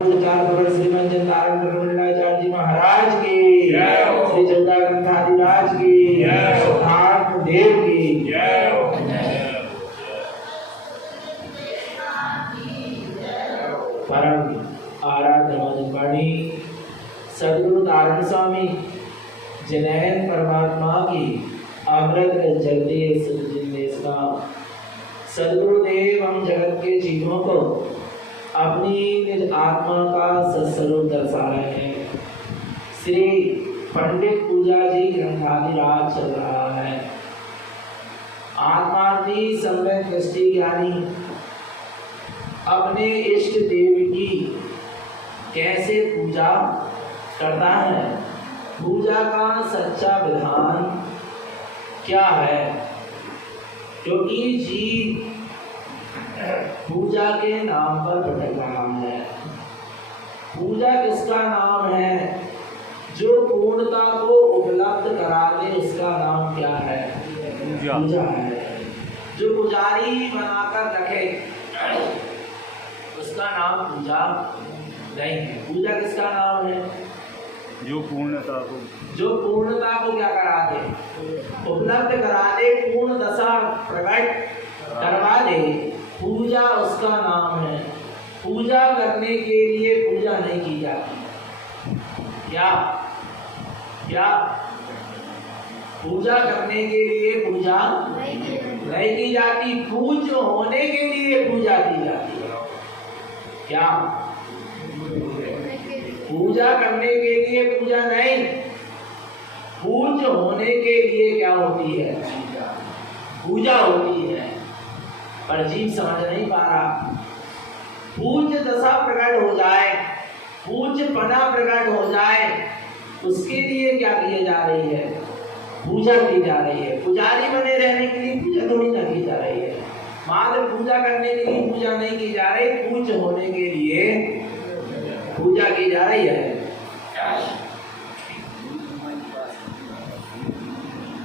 श्रीमंत जी महाराज की श्री चौदा ग्रंथाधिराज की सिद्धार्थ देव की परम आराध्य मधुपाणी सद्गुरु नारायण स्वामी जैन परमात्मा की अमृत जल्दी सद्गुरुदेव हम जगत के जीवों को अपनी निज आत्मा का सत्स्वरूप दर्शा रहे हैं। श्री पंडित पूजा जी ग्रंथाधिराज चल रहा है। आत्मार्थी सम्यक दृष्टि ज्ञानी अपने इष्ट देव की कैसे पूजा करता है, पूजा का सच्चा विधान क्या है, क्योंकि जीव पूजा के नाम पर भटक रहा है। पूजा किसका नाम है? जो पूर्णता को उपलब्ध करा दे उसका नाम क्या है? पूजा है। जो पुजारी बनाकर रखे उसका नाम पूजा नहीं है। पूजा किसका नाम है? जो पूर्णता को क्या करा दे, उपलब्ध करा दे, पूर्ण दशा प्रकट करवा दे, पूजा उसका नाम है। पूजा करने के लिए पूजा नहीं की जाती। क्या पूजा करने के लिए पूजा नहीं की जाती, पूज्य होने के लिए पूजा की जाती है। क्या पूजा करने के लिए पूजा नहीं, पूज्य होने के लिए क्या होती है? पूजा होती है। पर जीव समझ नहीं पा रहा। पूज्य दशा प्रकट हो जाए, पूज्य पना प्रकट हो जाए, उसके लिए क्या किए जा रही है? पूजा की जा रही है। पुजारी बने रहने के लिए पूजा थोड़ी ना की जा रही है। मात्र पूजा करने के लिए पूजा नहीं की जा रही, पूज्य होने के लिए पूजा की जा रही है।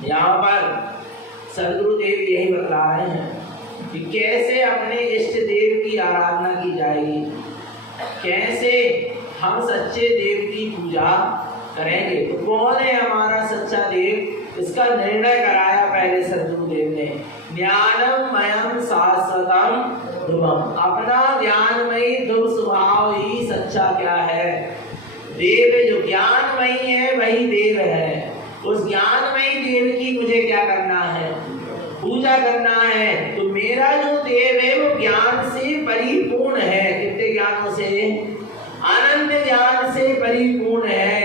यहाँ पर सद्गुरुदेव यही बता रहे हैं कि कैसे अपने इष्ट देव की आराधना की जाएगी, कैसे हम सच्चे देव की पूजा करेंगे। तो कौन है हमारा सच्चा देव? इसका निर्णय कराया पहले सद्गुरुदेव ने। ज्ञानमयम शाश्वतम ध्रुवम। अपना ज्ञानमयी ध्रुव स्वभाव ही सच्चा क्या है? देव। जो ज्ञानमयी है वही देव है। उस ज्ञानमयी देव की मुझे क्या करना है? पूजा करना है। तो मेरा जो देव है वो ज्ञान से परिपूर्ण है। कितने ज्ञानों से? अनंत ज्ञान से परिपूर्ण है।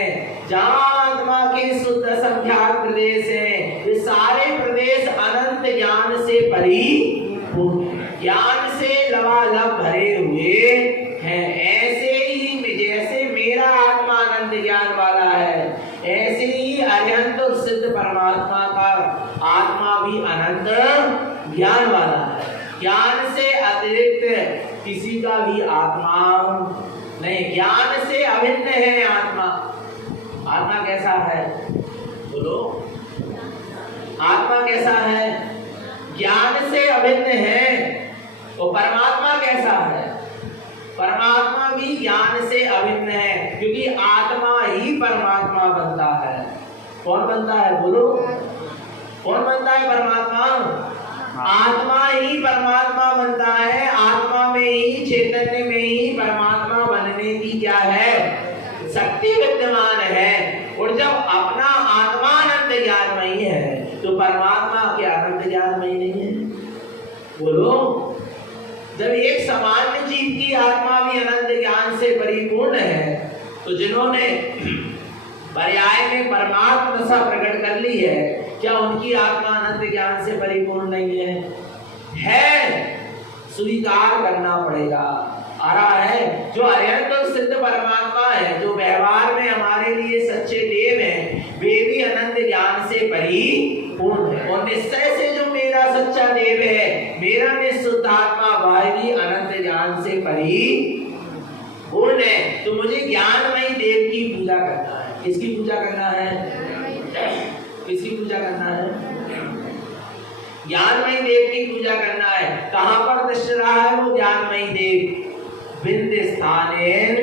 जहाँ आत्मा के शुद्ध संख्याक प्रदेश है, ये सारे प्रदेश अनंत ज्ञान से परिपूर्ण, ज्ञान से लबालब भरे हुए हैं। ऐसे ही जैसे मेरा आत्मा अनंत ज्ञान वाला है, ऐसे ही अरिहंत और सिद्ध परमात्मा का आत्मा भी अनंत ज्ञान वाला है। ज्ञान से अतिरिक्त किसी का भी आत्मा नहीं, ज्ञान से अभिन्न है आत्मा। आत्मा कैसा है? बोलो, आत्मा कैसा है? ज्ञान से अभिन्न है। और परमात्मा कैसा है? परमात्मा भी ज्ञान से अभिन्न है, क्योंकि आत्मा ही परमात्मा बनता है। कौन बनता है? बोलो, कौन बनता है? परमात्मा। आत्मा ही परमात्मा बनता है। आत्मा में ही, चैतन्य में ही परमात्मा बनने की क्या है? शक्ति विद्यमान है। और जब अपना आत्मा अनंत ज्ञानमयी है तो परमात्मा क्या अनंत ज्ञानमयी नहीं है? बोलो, जब एक सामान्य जीव की आत्मा भी अनंत ज्ञान से परिपूर्ण है, तो जिन्होंने पर्याय में परमात्मा दशा प्रकट कर ली है, क्या उनकी आत्मा अनंत ज्ञान से परिपूर्ण नहीं है? है, स्वीकार करना पड़ेगा। आ रहा है जो अरिहंत और सिद्ध परमात्मा है, जो व्यवहार में हमारे लिए सच्चे देव हैं, वे भी अनंत ज्ञान से परिपूर्ण है। और निश्चय से जो मेरा सच्चा देव है, मेरा निःशुद्ध आत्मा, वह भी अनंत ज्ञान से परिपूर्ण है। तो मुझे ज्ञानमयी देव की पूजा करना है। किसकी पूजा करना है? किसकी पूजा करना है? ज्ञानमयी देव की पूजा करना है। कहां पर दृष्ट रहा है वो ज्ञानमयी देव? बिंद स्थानेन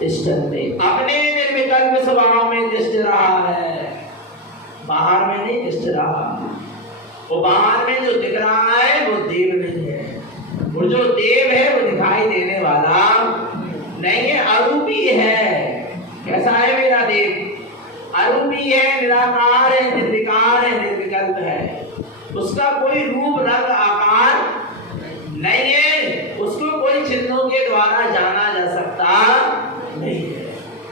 तिष्ठन्ते, अपने निर्विकल्प स्वभाव में तिष्ठ रहा है, बाहर में नहीं तिष्ठ रहा। वो बाहर में जो दिख रहा है वो देव नहीं है, वो जो देव है वो दिखाई देने वाला नहीं है, अरूपी है। कैसा है मेरा देव? अरूपी है, निराकार है, निर्विकार है, निर्विकल्प है, उसका कोई रूप रंग आकार नहीं है, उसको कोई चिन्हों के द्वारा जाना जा सकता नहीं है।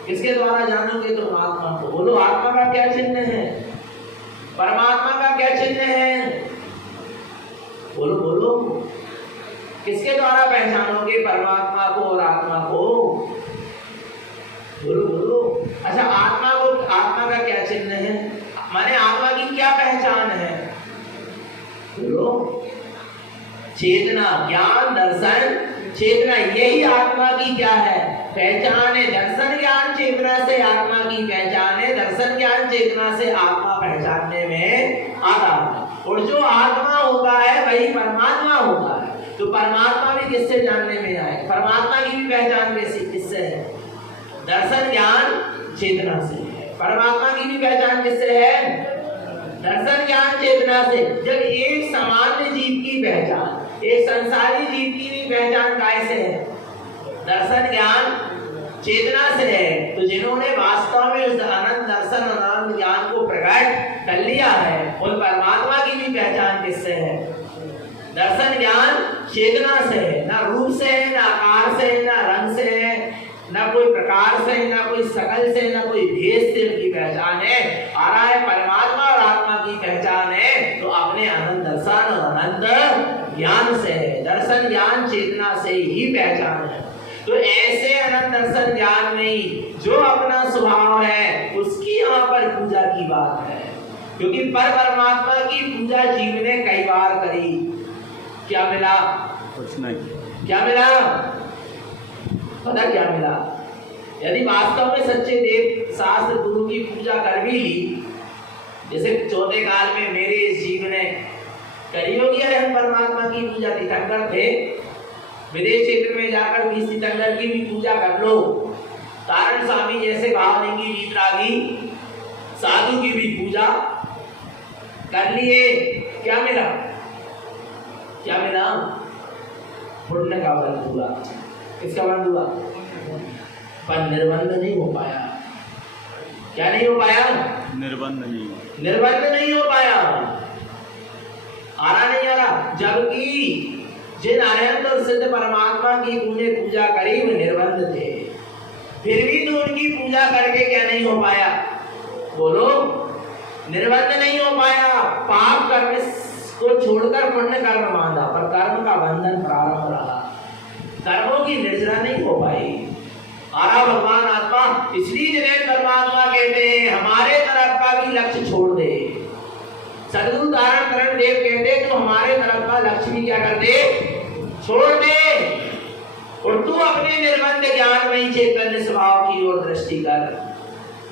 किसके द्वारा जानोगे तुम? आत्मा को। बोलो आत्मा का क्या चिन्ह है? परमात्मा का क्या चिन्ह है? बोलो बोलो, किसके द्वारा पहचानोगे परमात्मा को और आत्मा को? बोलो बोलो। अच्छा, आत्मा को, आत्मा का क्या चिन्ह है? माने आत्मा की क्या पहचान है? बोलो। चेतना, ज्ञान, दर्शन, चेतना, यही आत्मा की क्या है? पहचान है। दर्शन ज्ञान चेतना से आत्मा की पहचान है, दर्शन ज्ञान चेतना से आत्मा पहचानने में आता है। और जो आत्मा होता है वही परमात्मा होता है। तो परमात्मा भी किससे जानने में आए? परमात्मा की भी पहचान किससे है? दर्शन ज्ञान चेतना से है। परमात्मा की भी पहचान किससे है? दर्शन ज्ञान चेतना से। जब एक सामान्य जीव की पहचान, एक संसारी जीव की भी पहचान कैसे है? दर्शन ज्ञान चेतना से है। तो जिन्होंने वास्तव में उस अनंत दर्शन और अनंत ज्ञान को प्रकट कर लिया है, उन परमात्मा की भी पहचान किससे है? दर्शन ज्ञान चेतना से है। ना रूप से है, ना आकार से है, ना रंग से है, ना कोई प्रकार से, ना कोई शकल से, ना कोई भेद से उनकी पहचान है। आ रहा है परमात्मा और आत्मा की पहचान है तो अपने अनंत दर्शन और अनंत ज्ञान से है। दर्शन ज्ञान चेतना से ही पहचान है। तो ऐसे अनंत दर्शन ज्ञान में ही जो अपना स्वभाव है उसकी यहाँ पर पूजा की बात है। क्योंकि पर परमात्मा की पूजा जीव ने कई बार करी, क्या मिला? कुछ नहीं। क्या मिला? पता क्या मिला? यदि वास्तव में सच्चे देव शास्त्र गुरु की पूजा कर भी ली, जैसे चौथे काल में मेरे इस जीव ने करी होगी, हम परमात्मा की पूजा, तीर्थंकर थे, विदेश क्षेत्र में जाकर 20 तीर्थंकर की भी पूजा कर लो, तारण स्वामी जैसे भावलिंगी वीतरागी साधु की भी पूजा कर लिए, क्या मिला? क्या मिला? पुण्य का बंध हुआ। किसका बंध हुआ? पर निर्बंध नहीं हो पाया। क्या नहीं हो पाया? निर्बंध नहीं। निर्बंध नहीं हो पाया। आ रहा नहीं आ रहा? जबकि जिन अनंत और सिद्ध परमात्मा की तूने पूजा करी वो निर्बंध थे, फिर भी तू उनकी पूजा करके क्या नहीं हो पाया? बोलो, निर्बंध नहीं हो पाया। पाप कर्म को छोड़कर पुण्य कर्म बांधा, पर कर्म का बंधन प्रारंभ रहा, कर्मों की निर्जरा नहीं हो पाई। आरा भगवान आत्मा, इसलिए जिन्हें परमात्मा कहते हैं हमारे तरफ का भी लक्ष्य छोड़ दे। सदगुरु धारण करण देव कहते तो हमारे तरफ का लक्ष्य भी क्या कर दे? छोड़ दे, और तू अपने निर्बंध ज्ञानमयी चैतन्य स्वभाव की ओर दृष्टि कर,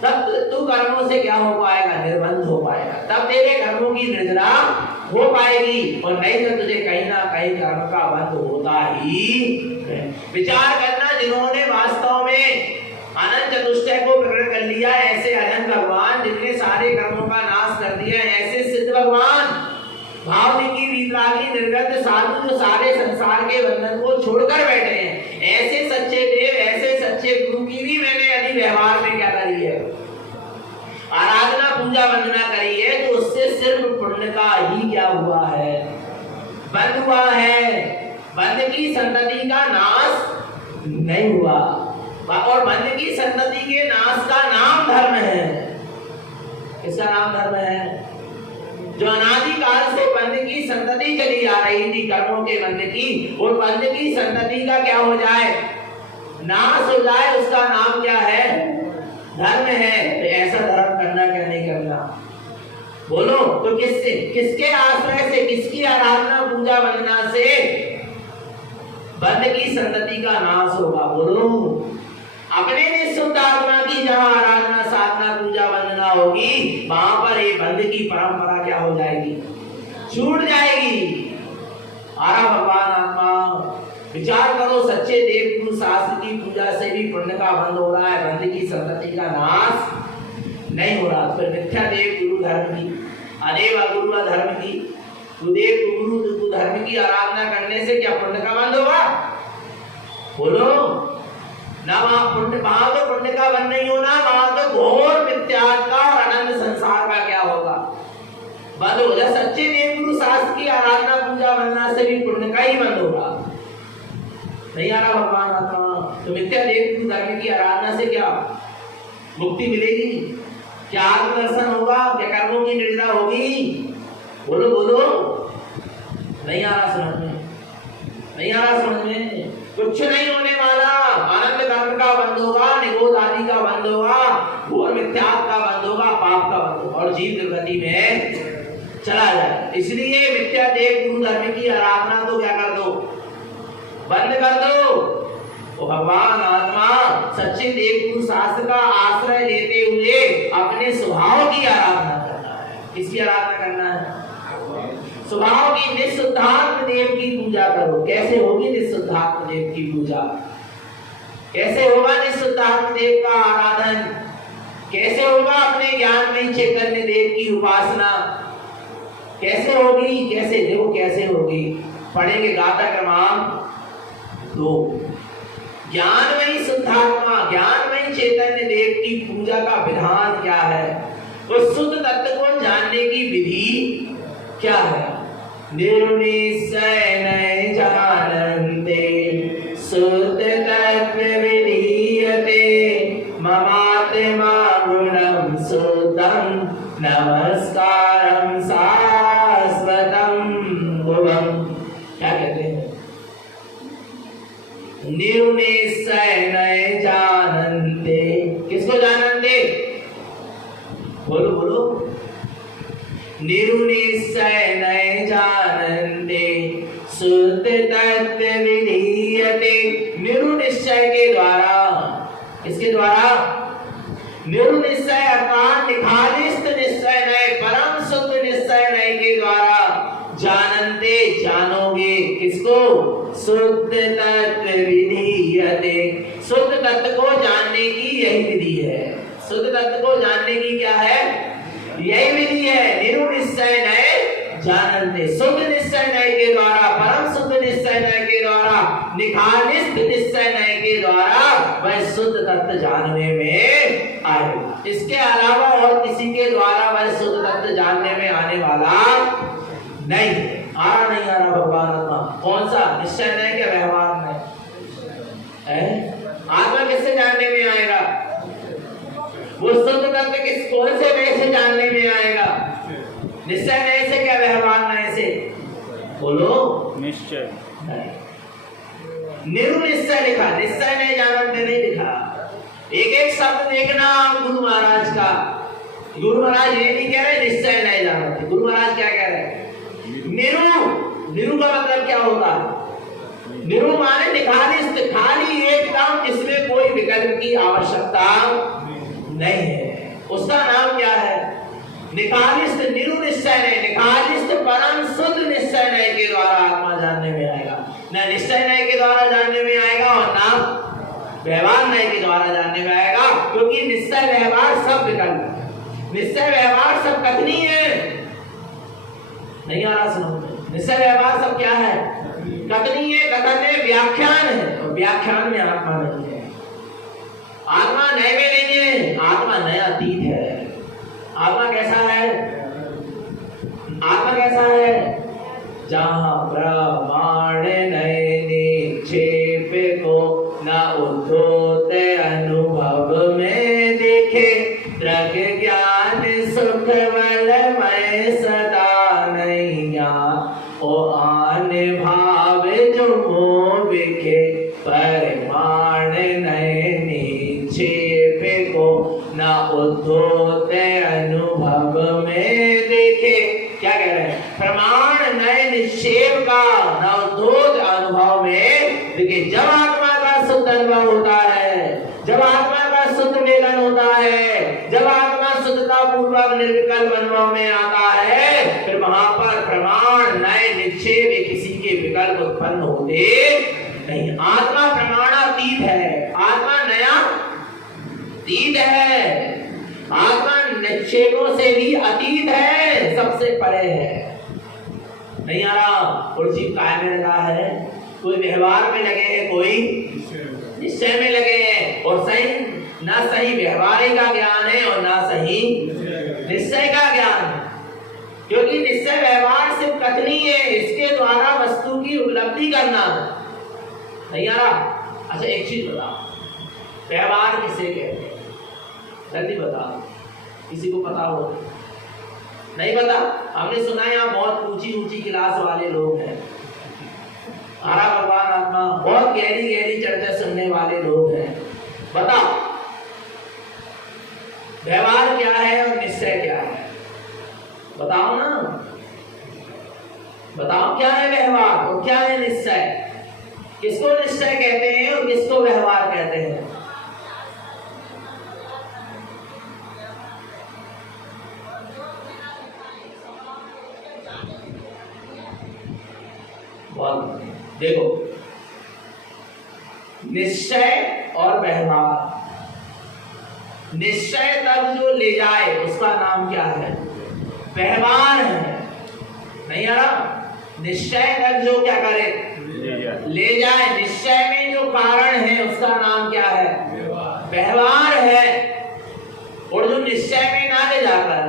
तब तू कर्मों से क्या हो पाएगा? निर्बंध हो पाएगा। तब तेरे कर्मों की निर्जरा हो पाएगी, और नहीं तो तुझे कहीं ना कहीं कर्म का बंध होता ही। विचार करना, जिन्होंने वास्तव में अनंत चतुष्टय को प्रकट कर लिया, ऐसे अनंत भगवान जिनने सारे कर्मों का नाश कर दिया, ऐसे सिद्ध भगवान, भावलिंगी वीतरागी निर्गत साधु जो सारे संसार के बंधन को छोड़कर बैठे हैं, ऐसे सच्चे देव, ऐसे सच्चे गुरु की भी मैंने यदि व्यवहार में क्या करी है? आराधना, पूजा, वंदना करी है, तो उससे सिर्फ पुण्य का ही क्या हुआ है? बंध हुआ है। बंध की संतति का नाश नहीं हुआ, और बंध की संतति के नाश का नाम धर्म है। इसका नाम धर्म है। जो अनादिकाल से बंध की संतति चली आ रही थी, कर्मों के बंध की, और बंध की संतति का क्या हो जाए? नाश हो जाए, उसका नाम क्या है? धर्म है। तो ऐसा धर्म करना क्या नहीं करना? बोलो, तो किससे, किसके आश्रय से, किसकी आराधना, पूजा, वंदना से बंध की संतति का नाश होगा? बोलो, अपने निःशुद्ध आत्मा की जहां आराधना, साधना, पूजा, वंदना होगी, वहां पर ये बंध की परंपरा क्या हो जाएगी? छूट जाएगी। आरा भगवान आत्मा, विचार करो, सच्चे देव गुरु शास्त्र की पूजा से भी पुण्य का बंध हो रहा है, बंध की संतति का नाश नहीं हो रहा। फिर मिथ्या देव गुरु धर्म की, अदेव गुरु धर्म की, कुदेव गुरु धर्म की आराधना करने से क्या पुण्य का बंध होगा? बोलो ना, वहां पुण्य, वहां तो पुण्य का बंध नहीं होना, वहां तो घोर मिथ्या का और अनंत संसार का क्या होगा? बंद हो जाए। सच्चे देव गुरु शास्त्र की आराधना पूजा बनना से भी पुण्य का ही बंद होगा। नहीं आ रहा भगवान आत्मा, तो मिथ्या देव गुरु धर्म की आराधना से क्या मुक्ति मिलेगी? क्या आत्मदर्शन होगा? क्या कर्मों की निद्रा होगी? बोलो बोलो, नहीं आ रहा समझ में, नहीं आ रहा समझ में। कुछ नहीं होने वाला, आनंद कर्म का बंद होगा, निरोध आदि का बंद होगा, घोर मिथ्यात्व का बंद होगा, पाप का बंद होगा और जीव दुर्गति में चला जाए। इसलिए मिथ्या देव गुरु धर्म की आराधना तो क्या कर दो, बंद कर दो। तो भगवान आत्मा सच्चे देव गुरु शास्त्र का आश्रय लेते हुए अपने स्वभाव की आराधना करना है। किसकी आराधना करना है? स्वभाव की। निःशुद्धात्म देव की पूजा करो। कैसे होगी निःशुद्धात्म देव की पूजा? कैसे होगा निःशुद्धात्म देव का आराधन? कैसे होगा अपने ज्ञान में चैतन्य देव की उपासना? कैसे होगी? कैसे देखो कैसे होगी, पढ़ेंगे गाथा क्रमांक 2। ज्ञानमयी शुद्धात्मा, ज्ञानमयी चैतन्य देव की पूजा का विधान क्या है? उस शुद्ध तत्व को जानने की विधि क्या है? निर्निश्चय न जानन्ते शुद्ध तत्व विधीयते ममात्मा गुणं शुद्धं नमस्कारं शाश्वतं भुवम्। क्या कहते हैं? निर्निश्चय न जानन्ते, किसको जानन्ते? बोलो बोलो, निर्निश्चय न जानन्ते शुद्ध तत्व विधीयते। निर्निश्चय के द्वारा, किसके द्वारा? निर्निश्चय अर्थात निखालिस्त निश्चय नहीं, परम शुद्ध निश्चय नहीं के द्वारा जानन्ते, जानोगे। किसको? शुद्ध तत्व विधीयते। शुद्ध तत्व को जानने की यही विधि है। शुद्ध तत्व को जानने की क्या है? यही विधि है। निर्निश्चय नय जानन्ते, शुद्ध निश्चय नय के द्वारा, परम शुद्ध निश्चय नय के द्वारा, निखालिस्त निश्चय नय के द्वारा वह शुद्ध तत्व जानने में आएगा। इसके अलावा और किसी के द्वारा वह शुद्ध तत्व जानने में आने वाला नहीं। आ रहा नहीं आ रहा भगवान आत्मा? कौन सा निश्चय नय के व्यवहार में है? आत्मा किससे जानने में आएगा? वो शुद्ध तत्व किस कौन से नय से जानने में आएगा? निश्चय नय से क्या व्यवहार नय से? बोलो निश्चय। निर्निश्चय लिखा, निश्चय नय जानते नहीं लिखा। एक एक शब्द देखना गुरु महाराज का। गुरु महाराज ये नहीं कह रहे निश्चय नय जानते, गुरु महाराज क्या कह रहे हैं? निरु। निरु का मतलब क्या होता है? निरु माने निखालिस्त, खाली एकदम, जिसमें कोई विकल्प की आवश्यकता नहीं है। उसका नाम क्या है? निखालिस्त, निरु निश्चय नय, निखालिस्त परम शुद्ध निश्चय नय के द्वारा आत्मा जानने में आएगा। न निश्चय नय के द्वारा जानने में आएगा और न व्यवहार नय के द्वारा जानने में आएगा, क्योंकि निश्चय व्यवहार सब विकल्प है। निश्चय व्यवहार सब कथनी है। नहीं आ रहा सुनो? निश्चय व्यवहार सब क्या है? कथनी है, कथन है, व्याख्यान है, और व्याख्यान में आत्मा नहीं है। आत्मा नए में नहीं है, आत्मा नया अतीत है। आत्मा कैसा है? आत्मा कैसा है? जहाँ ब्रह्मांड नए निक्षेप को न उद्धोत अनुभव में देखे, दृग ज्ञान सुख बलमय सदा नैया, ओ आन भाव जो मोह बिखे, परमाण नए निक्षेप को न उद्धोत अनुभव में देखे। क्या कह रहे हैं? प्रमाण नए निक्षेप का न उद्धोत अनुभव में देखे। जब आत्मा का शुद्ध अनुभव होता है, जब आत्मा का शुद्ध मिलन होता है, जब आत्मा शुद्धता पूर्वक निर्विकल्प अनुभव में आता है, फिर वहां पर प्रमाण नए निक्षेप किसी के विकल्प उत्पन्न होते नहीं। आत्मा प्रमाणात्मक अतीत है, आत्मा नया अतीत है, आत्मा निक्षेपों से भी अतीत है, सबसे परे है। नहीं आ रहा? और जीव काय में लगा है? कोई व्यवहार में लगे हैं, कोई निश्चय में लगे हैं। और सही ना सही व्यवहार का ज्ञान है और ना सही निश्चय का ज्ञान है, क्योंकि निश्चय व्यवहार सिर्फ कथनी है, इसके द्वारा वस्तु की उपलब्धि करना है। नहीं आ रहा? अच्छा एक चीज बताओ, व्यवहार किसे कहते हैं? जल्दी बताओ, किसी को पता हो? नहीं पता? हमने सुना है यहाँ बहुत ऊंची ऊंची क्लास वाले लोग हैं, हरा भगवान आत्मा, बहुत गहरी गहरी चर्चा सुनने वाले लोग हैं। बताओ व्यवहार क्या है और निश्चय क्या है? बताओ ना, बताओ क्या है व्यवहार और क्या है निश्चय? किसको निश्चय कहते हैं और किसको व्यवहार कहते हैं? देखो, निश्चय और व्यवहार, निश्चय तक जो ले जाए उसका नाम क्या है? व्यवहार है। नहीं आ रहा? निश्चय तक जो क्या करे? ले जाए। निश्चय में जो कारण है उसका नाम क्या है? व्यवहार है। और जो निश्चय में ना ले जाकर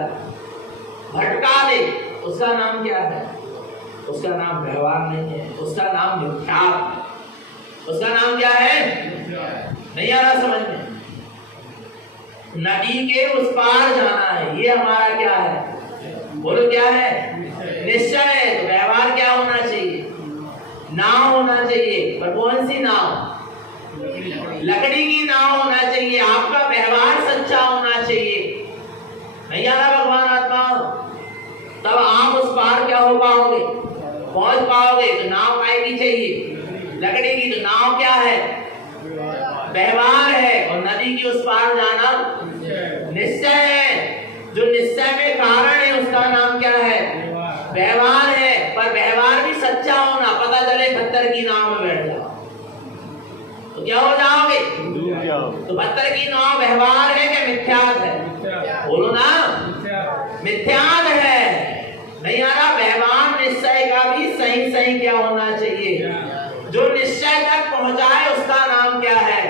भटका दे उसका नाम क्या है? उसका नाम व्यवहार नहीं है, उसका नाम मिथ्यात्व है। उसका नाम क्या है? नहीं आ रहा समझ में? नदी के उस पार जाना है, ये हमारा क्या है? बोलो क्या है? निश्चय। तो व्यवहार क्या होना चाहिए? नाव होना चाहिए। पर कौन सी नाव? लकड़ी की नाव होना चाहिए। आपका व्यवहार सच्चा होना चाहिए। नहीं आ रहा भगवान आत्मा? तब आप उस पार क्या हो पाओगे? पहुंच पाओगे। तो नाव काय की चाहिए? लकड़ी की। तो नाव क्या है? व्यवहार है। और नदी की उस पार जाना निश्चय है। जो निश्चय में कारण है उसका नाम क्या है? व्यवहार है। पर व्यवहार भी सच्चा होना। पता चले पत्थर की नाव में बैठ जाओ तो क्या हो जाओगे? डूब जाओ। तो पत्थर की नाव व्यवहार है क्या मिथ्यात है? बोलो ना, मिथ्यात है। नहीं आ रहा? व्यवहार निश्चय का भी सही सही क्या होना चाहिए? जो निश्चय तक पहुंचाए उसका नाम क्या है?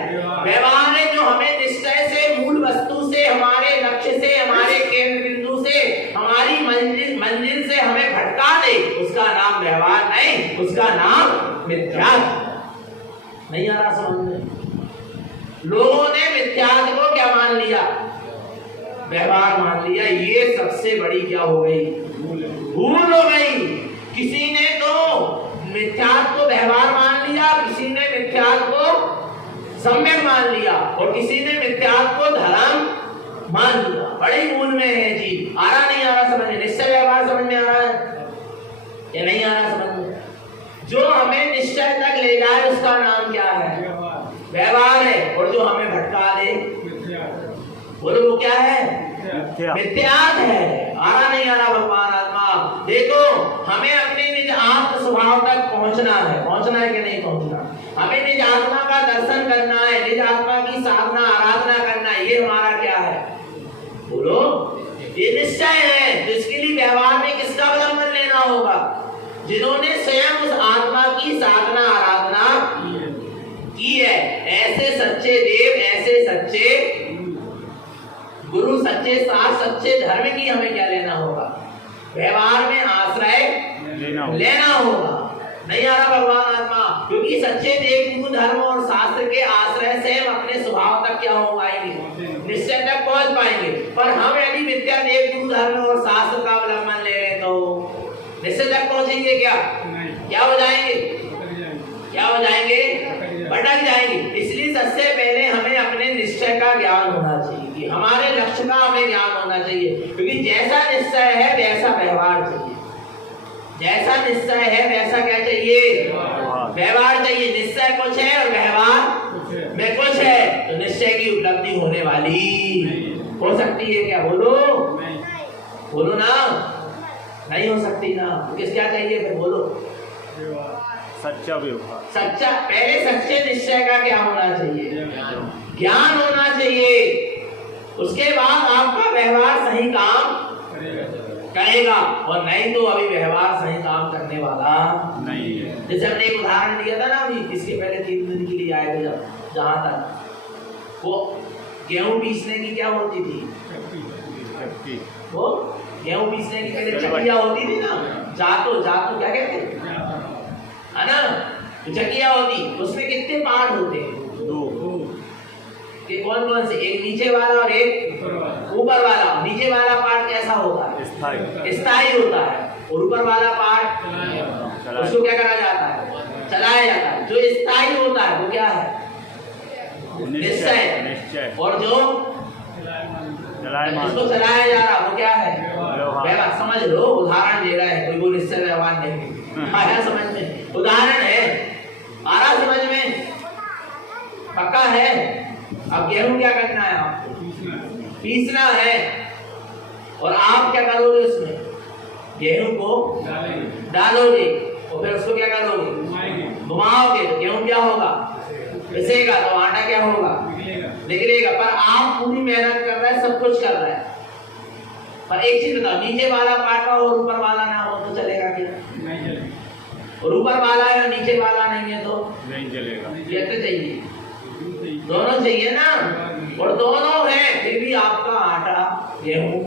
व्यवहार है। जो हमें निश्चय से, मूल वस्तु से, हमारे लक्ष्य से, हमारे केंद्र बिंदु से, हमारी मंजिल से हमें भटका दे उसका नाम व्यवहार नहीं, उसका नाम मिथ्यात्व। नहीं आ रहा समझ में? लोगों ने मिथ्यात्व को क्या मान लिया? व्यवहार मान लिया। ये सबसे बड़ी क्या हो गई? भूल हो गई। किसी ने तो मिथ्यात्व को व्यवहार मान लिया, किसी ने मिथ्यात्व को सम्यक मान लिया और किसी ने मिथ्यात्व को धर्म मान लिया। बड़े मूल में है जी। आ रहा नहीं आ रहा समझ में? निश्चय व्यवहार समझ में आ रहा है या नहीं आ रहा समझ में? जो हमें निश्चय तक ले जाए उसका नाम क्या है? व्यवहार है। और जो हमें भटका दे बोलो वो क्या है? मिथ्यात्व है। आ रहा नहीं आ रहा भगवान आत्मा? देखो, हमें अपने निज आत्म स्वभाव तक पहुंचना है। पहुंचना है कि नहीं पहुंचना? हमें निज आत्मा का दर्शन करना है, निज आत्मा की साधना आराधना करना है। ये हमारा क्या है? बोलो, ये निश्चय है। तो इसके लिए व्यवहार में किसका अवलंबन लेना होगा? जिन्होंने स्वयं उस आत्मा की साधना आराधना की है। ऐसे सच्चे देव, ऐसे सच्चे गुरु, सच्चे शास्त्र, सच्चे धर्म की हमें क्या लेना होगा? व्यवहार में आश्रय लेना होगा। नहीं आ रहा भगवान आत्मा? क्योंकि सच्चे देव गुरु धर्म और शास्त्र के आश्रय से हम अपने स्वभाव तक क्या हो पाएंगे? निश्चय तक पहुंच पाएंगे। पर हम यदि मिथ्या देव गुरु धर्म और शास्त्र का अवलंबन ले रहे तो निश्चय तक पहुंचेंगे क्या? क्या हो जाएंगे? क्या हो जाएंगे? भटक जाएंगे। इसलिए सबसे पहले हमें अपने निश्चय का ज्ञान होना चाहिए कि हमारे लक्ष्य का हमें ज्ञान होना चाहिए। क्योंकि जैसा निश्चय है वैसा व्यवहार चाहिए। जैसा निश्चय है वैसा क्या चाहिए? व्यवहार चाहिए। निश्चय कुछ है और व्यवहार में कुछ है, तो निश्चय की उपलब्धि होने वाली हो सकती है क्या? बोलो, बोलो ना। नहीं हो सकती ना। किस क्या चाहिए फिर? बोलो, सच्चा व्यवहार। सच्चा, पहले सच्चे निश्चय का क्या होना चाहिए? ज्ञान होना चाहिए। उसके बाद आपका व्यवहार सही काम करेगा, और नहीं तो अभी व्यवहार सही काम करने वाला नहीं है। जैसे हमने एक उदाहरण दिया था ना अभी, इसके पहले 3 दिन के लिए आए थे, जब जहां तक वो गेहूं पीसने की क्या होती थी, वो गेहूं पीसने की पहले चकिया होती थी ना, जातो क्या कहते है ना, तो चकिया होती, उसमें कितने पार्ट होते हैं? 2। कि कौन कौन से? एक नीचे वाला और एक ऊपर वाला। नीचे वाला पार्ट कैसा होता है? स्थायी होता है। और ऊपर वाला पार्ट उसको क्या करा जाता है? चलाया जाता है। जो स्थायी होता है वो क्या है? निश्चय। और जो उसको चलाया जा रहा वो क्या है? व्यवहार। समझ लो, उदाहरण दे रहा है, कोई वो निश्चय व्यवहार नहीं आया समझ में, उदाहरण है, आ रहा समझ में, पक्का है। अब गेहूं क्या करना है आपको? पीसना है। और आप क्या करोगे? उसमें गेहूं को डालोगे और फिर उसको क्या करोगे? घुमाओगे तो गेहूं क्या होगा? पिसेगा तो आटा क्या होगा? निकलेगा। पर आप पूरी मेहनत कर रहे हैं, सब कुछ कर रहे हैं, पर एक चीज बताओ, नीचे वाला पाटा और ऊपर वाला ना हो तो चलेगा क्या? नहीं चलेगा। और ऊपर वाला है और नीचे वाला नहीं है तो नहीं चलेगा। ये तो चाहिए, दोनों चाहिए ना। और दोनों है, फिर भी आपका आटा गेहूं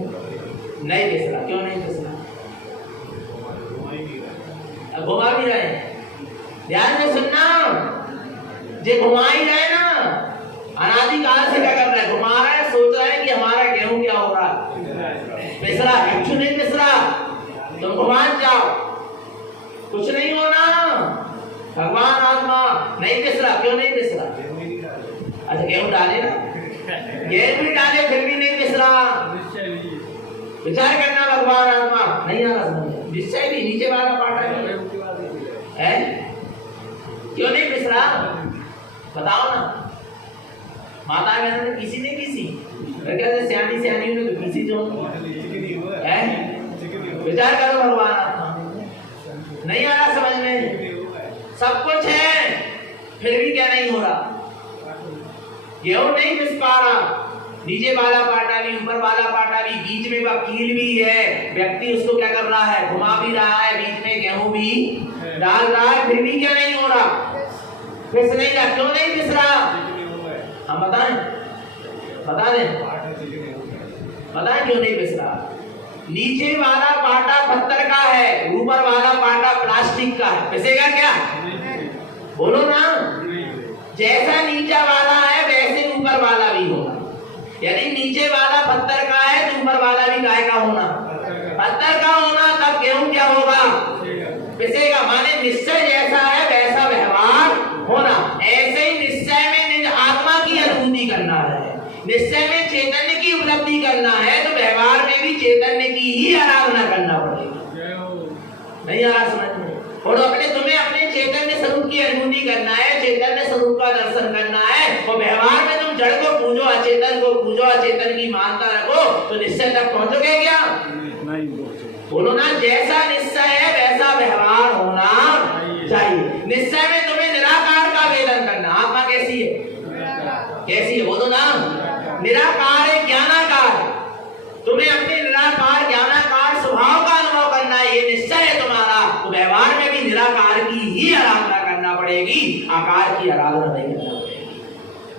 नहीं पिस रहा। क्यों नहीं पिस रहा? घुमा भी रहे, ध्यान से सुनना, जे घुमा ही रहे ना, अनादिकाल से क्या कर रहा है? घुमा रहा है, सोच रहा है कि हमारा गेहूं क्या हो रहा है? पिस रहा है। कुछ नहीं पिस रहा, तुम घुमा जाओ, कुछ नहीं होना। भगवान आत्मा नहीं पिस रहा। क्यों नहीं पिस रहा? अच्छा गेहूं डाले ना, गेहूं भी डाले फिर भी नहीं पिस रहा। विचार करना, भगवान आत्मा नहीं आ रहा समझ। निश्चय भी नीचे वाला पाटा है, क्यों नहीं पिस रहा? बताओ ना। माता बहनों ने किसी ने किसी कहते सियानी ने तो किसी जो है, विचार करो भगवान आत्मा नहीं आ रहा समझ में। सब कुछ है फिर भी क्या नहीं हो रहा? गेहूं नहीं पिस पा रहा। नीचे वाला पाटा भी, ऊपर वाला पाटा भी, बीच में वकील भी है, व्यक्ति उसको क्या कर रहा है? घुमा भी रहा है, बीच में गेहूं भी डाल रहा है, फिर भी क्या नहीं हो रहा? पिस नहीं रहा। क्यों नहीं पिस रहा? हम बताएं, बता दें, बताएं क्यों नहीं पिस रहा? नीचे वाला पाटा पत्थर का है, ऊपर वाला पाटा प्लास्टिक का है, पिसेगा क्या? बोलो ना। जैसा नीचा वाला है वैसे ऊपर वाला भी होगा। यदि नीचे वाला पत्थर का है तो ऊपर वाला भी काय का होना? पत्थर का होना। तब गेहूं क्या होगा? पिसेगा। माने निश्चय जैसा है वैसा व्यवहार होना। ऐसे ही निश्चय में निज आत्मा की अनुभूति करना है, निश्चय में चैतन्य की उपलब्धि करना है, तो व्यवहार में भी चैतन्य की ही आराधना करना पड़ेगा। नहीं आ रहा समझ में? और तुम्हें अपने चैतन्य स्वरूप की अनुभूति करना है, चैतन्य स्वरूप का दर्शन करना है। और व्यवहार में तुम जड़ को पूजो, अचेतन को पूजो, अचेतन की मानता रखो, तो निश्चय तक पहुंचोगे क्या? नहीं। बोलो ना, जैसा निश्चय है वैसा व्यवहार होना चाहिए। निश्चय में तुम्हें निराकार का वेदन करना। आत्मा कैसी है? कैसी है? बोलो ना। निराकार है, ज्ञानाकार है। तुम्हें अपने निराकार ज्ञानाकार स्वभाव का अनुभव करना है, ये निश्चय है तुम्हारा। तो व्यवहार में भी निराकार की ही आराधना करना पड़ेगी, आकार की आराधना नहीं करना पड़ेगी।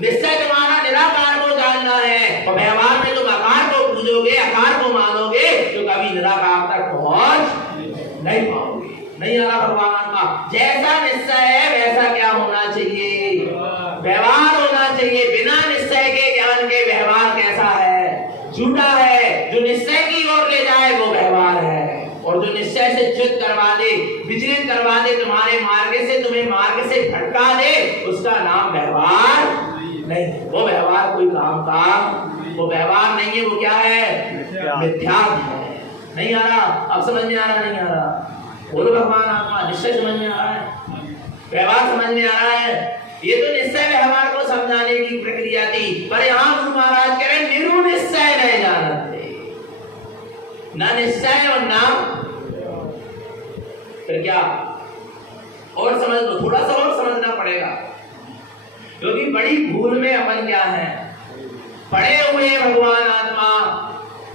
निश्चय तुम्हारा निराकार को जानना है, और व्यवहार में तुम आकार को पूजोगे, आकार को मानोगे, तो कभी निराकार तक पहुंच नहीं पाओगे। नहीं आ रहा भगवान का? जैसा निश्चय है वैसा क्या होना चाहिए? व्यवहार होना चाहिए। बिना निश्चय के ज्ञान के व्यवहार कैसा है? झूठा है। जो निश्चय की ओर ले जाए वो व्यवहार है, और जो निश्चय से च्युत करवा दे, विचलित करवा दे, तुम्हारे मार्ग से, तुम्हें मार्ग से भटका दे, उसका नाम व्यवहार नहीं। वो व्यवहार कोई काम का वो व्यवहार नहीं है। वो क्या है? मिथ्यात्व है। नहीं आ रहा? अब समझ में आ रहा? नहीं आ रहा? बोलो भगवान आत्मा। निश्चय समझ में आ रहा है? व्यवहार समझ में आ रहा है? ये तो निश्चय व्यवहार को समझाने की प्रक्रिया थी, पर यहाँ गुरु महाराज कह रहे निरुनिश्चय नहीं जानते, न निश्चय और न फिर क्या? और समझ लो, थोड़ा सा और समझना पड़ेगा, क्योंकि बड़ी भूल में अपन क्या है, पड़े हुए भगवान आत्मा।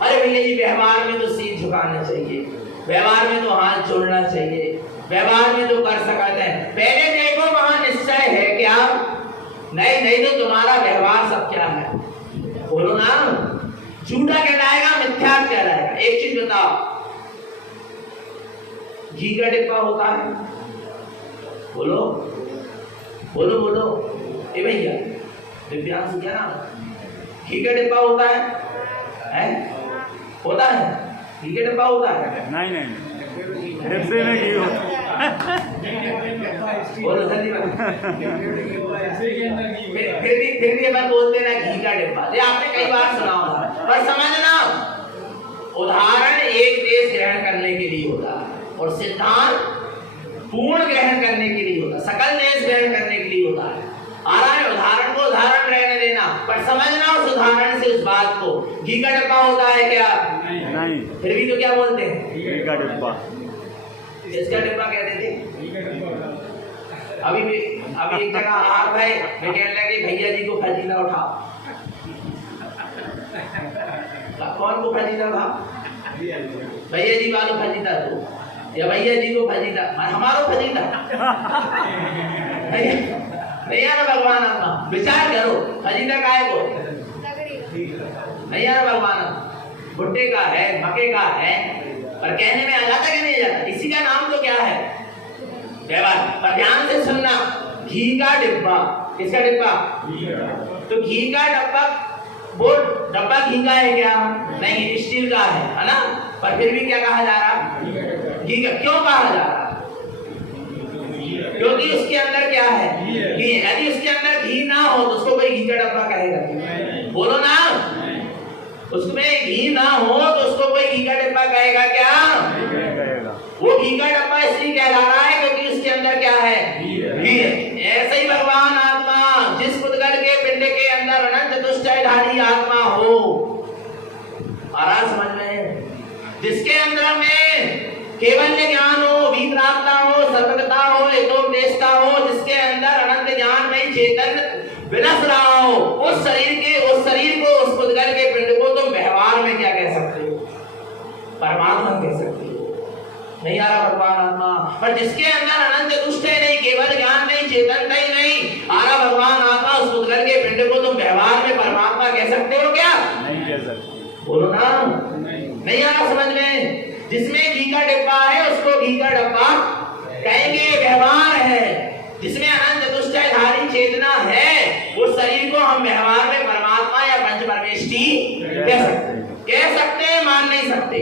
अरे भैया जी व्यवहार में तो सीध झुकाना चाहिए, व्यवहार में तो हाथ जोड़ना चाहिए, व्यवहार में तो कर सकते हैं। पहले देखो वहां निश्चय है क्या? नहीं नहीं, तो तुम्हारा व्यवहार सब क्या है? बोलो ना, झूठा कहलाएगा, मिथ्या कहलाएगा। एक चीज बताओ, घी का डिब्बा होता है, बोलो बोलो बोलो, ए भैया दिव्यांश क्या नाम? घी का डिब्बा होता है? होता है? घी का डिब्बा होता है? नहीं नहीं, डिब्बे में घी होता है। बोलो जल्दी फिर भी अपन बोलते ना घी का डिब्बा। ये आपने कई बार सुना होगा, पर समझना उदाहरण एक देश ग्रहण करने के लिए होता है और सिद्धांत पूर्ण ग्रहण करने के लिए होता है, सकल देश ग्रहण करने के लिए होता है। आ रहा है, उदाहरण को उदाहरण रहने देना, पर समझना उस उदाहरण से उस बात को। घी का डिब्बा होता है क्या? नहीं। फिर भी तो क्या बोलते हैं? घी का डिब्बा। इसका डिब्बा कहते थे। अभी एक जगह हार भाई मैं कहने लगे भैया जी को खजीना उठाओ। कौन को खजीना उठाओ? भैया जी वालों खजीना दो, या भैया जी को खजीना, हमारो खजीना नहीं यार भगवान आत्मा। विचार करो, खजीना काहे को नहीं यार भगवान, भुट्टे का है, मक्के का है, पर कहने में आ जाता कि नहीं आ जाता? इसी का नाम तो क्या है? व्यवहार। पर ध्यान से सुनना, घी का डिब्बा, किसका डिब्बा? तो घी का डब्बा, वो डब्बा घी का है क्या? नहीं, स्टील का है ना? पर फिर भी क्या कहा जा रहा? घी का। क्यों कहा जा रहा? क्योंकि उसके अंदर क्या है? घी। यदि उसके अंदर घी ना हो तो उसको कोई घी का डब्बा कहेगा? बोलो ना, उसमें घी ना हो तो उसको कोई घी का डिब्बा कहेगा क्या? वो घी का डब्बा इसलिए कहला है क्योंकि उसके अंदर क्या है? घी है। ऐसे ही भगवान आत्मा, जिस पुद्गल के पिंड के अंदर अनंत चतुष्टयधारी आत्मा हो, आराम समझ में, जिसके अंदर में केवल ज्ञान हो, विप्राप्ता हो, सर्वगता हो, एतोपदेशता हो, जिसके अंदर अनंत ज्ञान में चेतन विलस रहा हो, उस शरीर को, उस पुद्गल के पिंड को तुम व्यवहार में क्या कह सकते हो? परमात्मा कह सकते हो। नहीं आ रहा भगवान आत्मा। पर जिसके अंदर अनंत चतुष्टय नहीं, केवल ज्ञान नहीं, चेतनता ही नहीं, आ रहा भगवान आत्मा, उस पुद्गल के पिंड को तुम व्यवहार में परमात्मा कह सकते हो क्या? नहीं कह सकते। बोलो ना, नहीं आ रहा समझ में? जिसमें घी का डिब्बा है उसको घी का डब्बा कहेंगे, व्यवहार है। जिसमें अनंत चतुष्टयधारी चेतना है, उस शरीर को हम व्यवहार में परमात्मा या पंच परमेष्टि कह सकते हैं, मान नहीं सकते?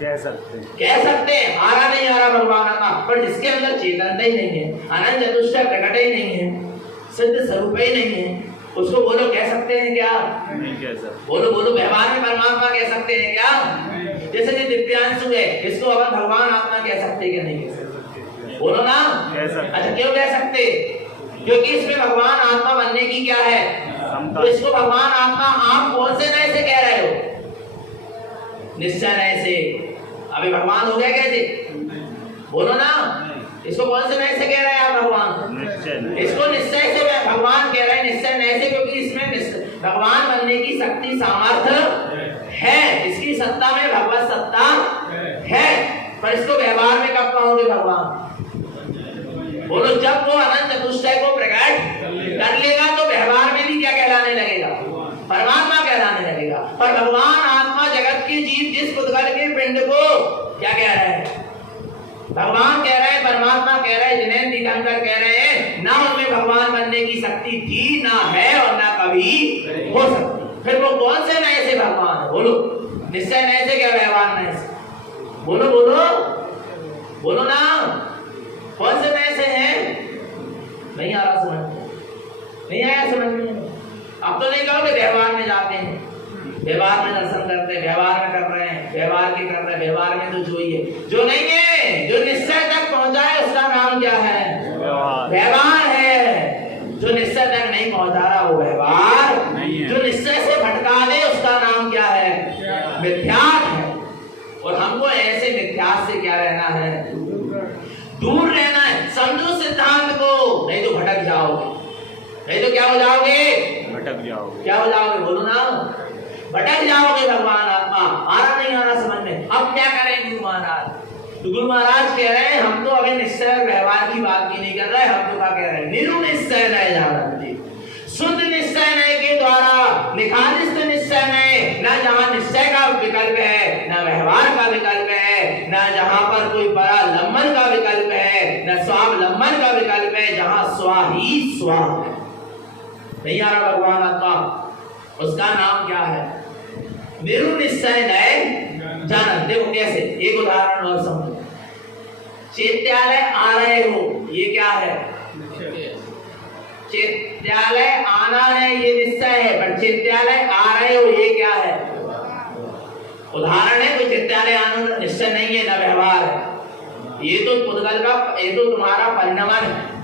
कह सकते हैं। आ रहा नहीं आ रहा भगवान आत्मा। पर जिसके अंदर चेतनता ही नहीं है, अनंत चतुष्टय प्रकट ही नहीं है, सिद्ध स्वरूप ही नहीं है, उसको बोलो कह सकते हैं क्या? नहीं कह सकते। बोलो बोलो, व्यवहार में परमात्मा कह सकते हैं क्या? जैसे कि दिव्यांशु है, इसको अपन भगवान आत्मा कह सकते कि नहीं कह सकते? बोलो ना, कह सकते। अच्छा, क्यों कह सकते? क्योंकि इसमें भगवान आत्मा बनने की क्या है? तो इसको भगवान आत्मा आप कौन से नए से कह रहे हो? निश्चय नए से। अभी भगवान हो गया कैसे? बोलो ना, इसको कौन से नए से कह रहे हैं आप? भगवान। इसको निश्चय से भगवान कह रहे हैं, निश्चय नए से, क्योंकि इसमें भगवान बनने की शक्ति सामर्थ्य है, इसकी सत्ता में भगवत सत्ता है। पर इसको व्यवहार में कब कहोगे भगवान? बोलो, जब वो अनंत चतुष्टय को प्रकट कर लेगा तो व्यवहार में भी क्या कहलाने लगेगा? परमात्मा कहलाने लगेगा। पर भगवान आत्मा जगत के जीव जिस पुद्गल के पिंड को क्या कह रहे हैं? भगवान कह रहे हैं, परमात्मा कह रहे हैं, जिन्हें दिगंबर कह रहे हैं, ना उनमें भगवान बनने की शक्ति थी, ना है और ना कभी हो सकती। फिर वो कौन से नए से भगवान है? बोलो, निश्चय नए से क्या व्यवहार नए से? बोलो बोलो बोलो ना, कौन से नए से हैं? नहीं आ रहा समझ में? नहीं आया समझ में? अब तो नहीं कहोगे व्यवहार में जाते हैं, व्यवहार में दर्शन करते हैं, व्यवहार में कर रहे हैं, व्यवहार के कर रहे हैं, व्यवहार में तो जो ही है, जो नहीं है, जो निश्चय तक पहुंचा है उसका नाम क्या है? व्यवहार है। जो निश्चय तक नहीं पहुंचा रहा वो व्यवहार, जो निश्चय से भटका दे उसका नाम क्या है? मिथ्यात्व है। और हमको ऐसे मिथ्यात्व से क्या रहना है? दूर रहना है। समझो नहीं तो क्या हो जाओगे? भटक जाओगे। क्या हो जाओगे? बोलो ना, भटक जाओगे। भगवान आत्मा आ रहा नहीं आ रहा समझ में? अब क्या करें गुरु महाराज? तो गुरु महाराज कह रहे हैं हम तो अभी निश्चय व्यवहार की बात की नहीं कर रहे, हम तो क्या कह रहे हैं? निरुनिश्चय नय जानन्ति, शुद्ध निश्चय नय के द्वारा निखालिस्त निश्चय नय, न जहाँ निश्चय का विकल्प है, न व्यवहार का विकल्प है, न जहाँ पर कोई परालंबन का विकल्प है, न स्वावलंबन का विकल्प है, जहाँ स्वा ही स्वा है। नहीं आ रहा भगवान आत्मा, उसका नाम क्या है? निरुनिश्चय नय जानन। देखो कैसे, एक उदाहरण और समझो। चैत्यालय आ रहे हो, ये क्या है? चैत्यालय आना है ये निश्चय है, पर चैत्यालय आ रहे हो ये क्या है? उदाहरण है। कोई चैत्यालय आना निश्चय नहीं है, न व्यवहार है। ये तो पुद्गल का, ये तो तुम्हारा परिणमन है।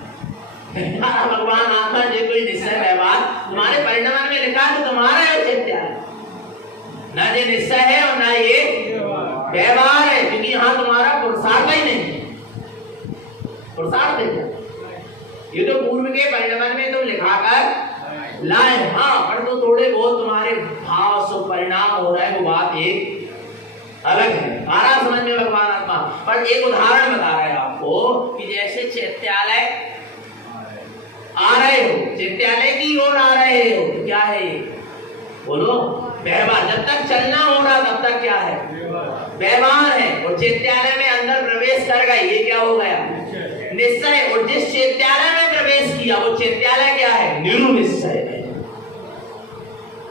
भगवान आत्मा जो कोई निश्चय व्यवहार तुम्हारे परिणमन में लिखा है तो तुम्हारा है चैत्यालय, ना ये निश्चय है और ना ये व्यवहार है, क्योंकि यहाँ तुम्हारा पुरुषार्थ ही नहीं है। पुरुषार्थ है क्या? ये तो पूर्व के परिणमन में तुम लिखाकर लाए, हाँ, पर तो थोड़े बहुत तुम्हारे भाव से परिणाम हो रहा है, वो बात एक अलग है। आरा समझ में भगवान आत्मा। पर एक उदाहरण बता रहे हैं आपको कि जैसे चैत्यालय आ रहे हो, चैत्यालय की ओर आ रहे हो, क्या है ये? बोलो, व्यवहार। जब तक चलना हो रहा तब तक क्या है? व्यवहार है। और चैत्यालय में अंदर प्रवेश कर गए, ये क्या हो गया? निश्चय। और जिस चैत्यालय में प्रवेश किया वो चैत्यालय क्या है? निरुनिश्चय है।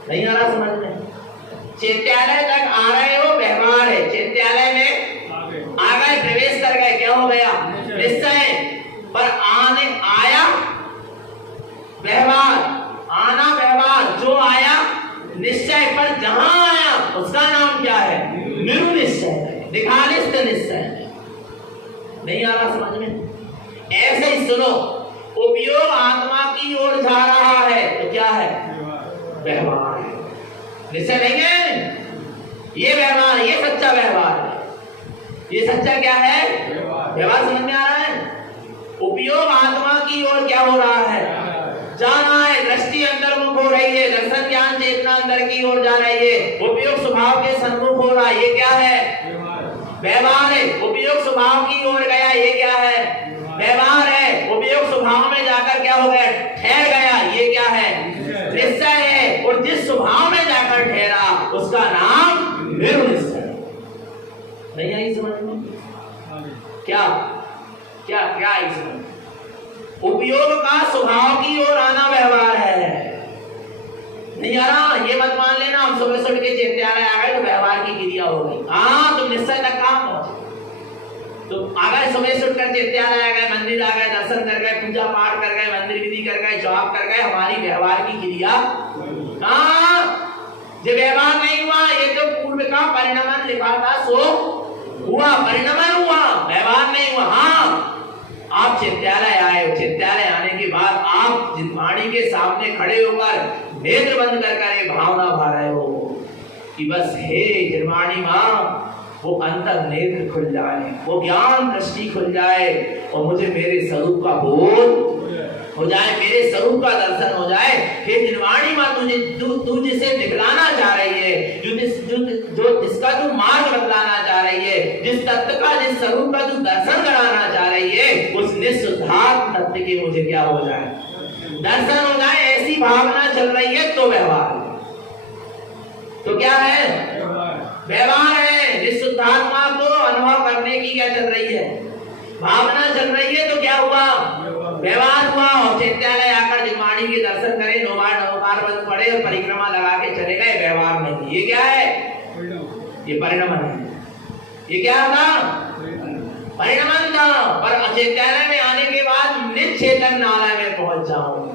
नहीं आ रहा समझ में? चैत्यालय तक आ रहे हो, व्यवहार है। चैत्यालय में आ गए, प्रवेश कर गए, क्या हो गया? निश्चय। पर आने आया व्यवहार, आना व्यवहार, जो आया निश्चय, पर जहां आया उसका नाम क्या है? निरुनिश्चय, निखालिस्त निश्चय। नहीं आ रहा समझ में? ऐसे ही सुनो, उपयोग आत्मा की ओर जा रहा है तो क्या है? व्यवहार है। निश्चय नहीं है ये व्यवहार, ये सच्चा व्यवहार है। ये सच्चा क्या है? व्यवहार। समझ में आ रहा है? उपयोग आत्मा की ओर क्या हो रहा है? जाना है। दृष्टि अंतर्मुख हो रही है, दर्शन ज्ञान चेतना अंदर की ओर जा रही है। उपयोग स्वभाव के सन्मुख हो रहा है, ये क्या है? व्यवहार है। उपयोग स्वभाव की ओर गया, ये क्या है? व्यवहार है। उपयोग स्वभाव में जाकर क्या हो गया? ठहर गया, ये क्या है? निश्चय है। और जिस स्वभाव में जाकर ठहरा उसका नाम निरुनिश्चय। नहीं आई समझ में? क्या क्या क्या आई समझ? उपयोग का स्वभाव की ओर आना व्यवहार है। नहीं आ रहा? ये मत मान लेना हम सुबह सुबह के चैत्यालय आ गए तो व्यवहार की क्रिया हो गई। हाँ, तुम निश्चय तक काम पहुंचे, तो आ गए, सुबह सुट कर चैत्यालय आ गए, मंदिर आ गए, दर्शन कर गए, पूजा पाठ कर गए, मंदिर विधि कर गए, जॉब कर गए, हमारी व्यवहार की क्रिया जो व्यवहार नहीं हुआ, ये तो पूर्व का परिणमन लिखा था सो हुआ, परिणमन हुआ, व्यवहार नहीं हुआ। हाँ, आप चैत्यालय आए, चैत्यालय आने के बाद आप जितवाणी के सामने खड़े होकर नेत्र बंद कर भावना भा रहे हो कि बस हे जितवाणी माँ, वो अंतर नेत्र खुल जाए, वो ज्ञान दृष्टि खुल जाए और मुझे मेरे स्वरूप का बोध हो जाए, मेरे स्वरूप का दर्शन हो जाए। हे जितवाणी माँ, तू जिसे दिखलाना चाह रही है, जो जिसका तू मार्ग बतलाना चाह रही है, जिस तत्व का, जिस स्वरूप का तू दर्शन कराना चाह रही है, उस निस्वार्थ तत्व के मुझे क्या हो जाए? दर्शन हो जाए। ऐसी भावना चल रही है तो व्यवहार, तो क्या है? व्यवहार है। जिस शुद्धात्मा को अनुभव करने की क्या चल रही है? भावना चल रही है, तो क्या हुआ? व्यवहार हुआ। और चैत्यालय आकर जितवाणी के दर्शन करे, नवकार बंद पड़े और परिक्रमा लगा के चले गए, व्यवहार नहीं। ये क्या है? ये परिणमन है। ये क्या था? परिणमन था। पर चैत्यालय में आने के बाद निश्चेतन नालय में पहुंच जाऊं,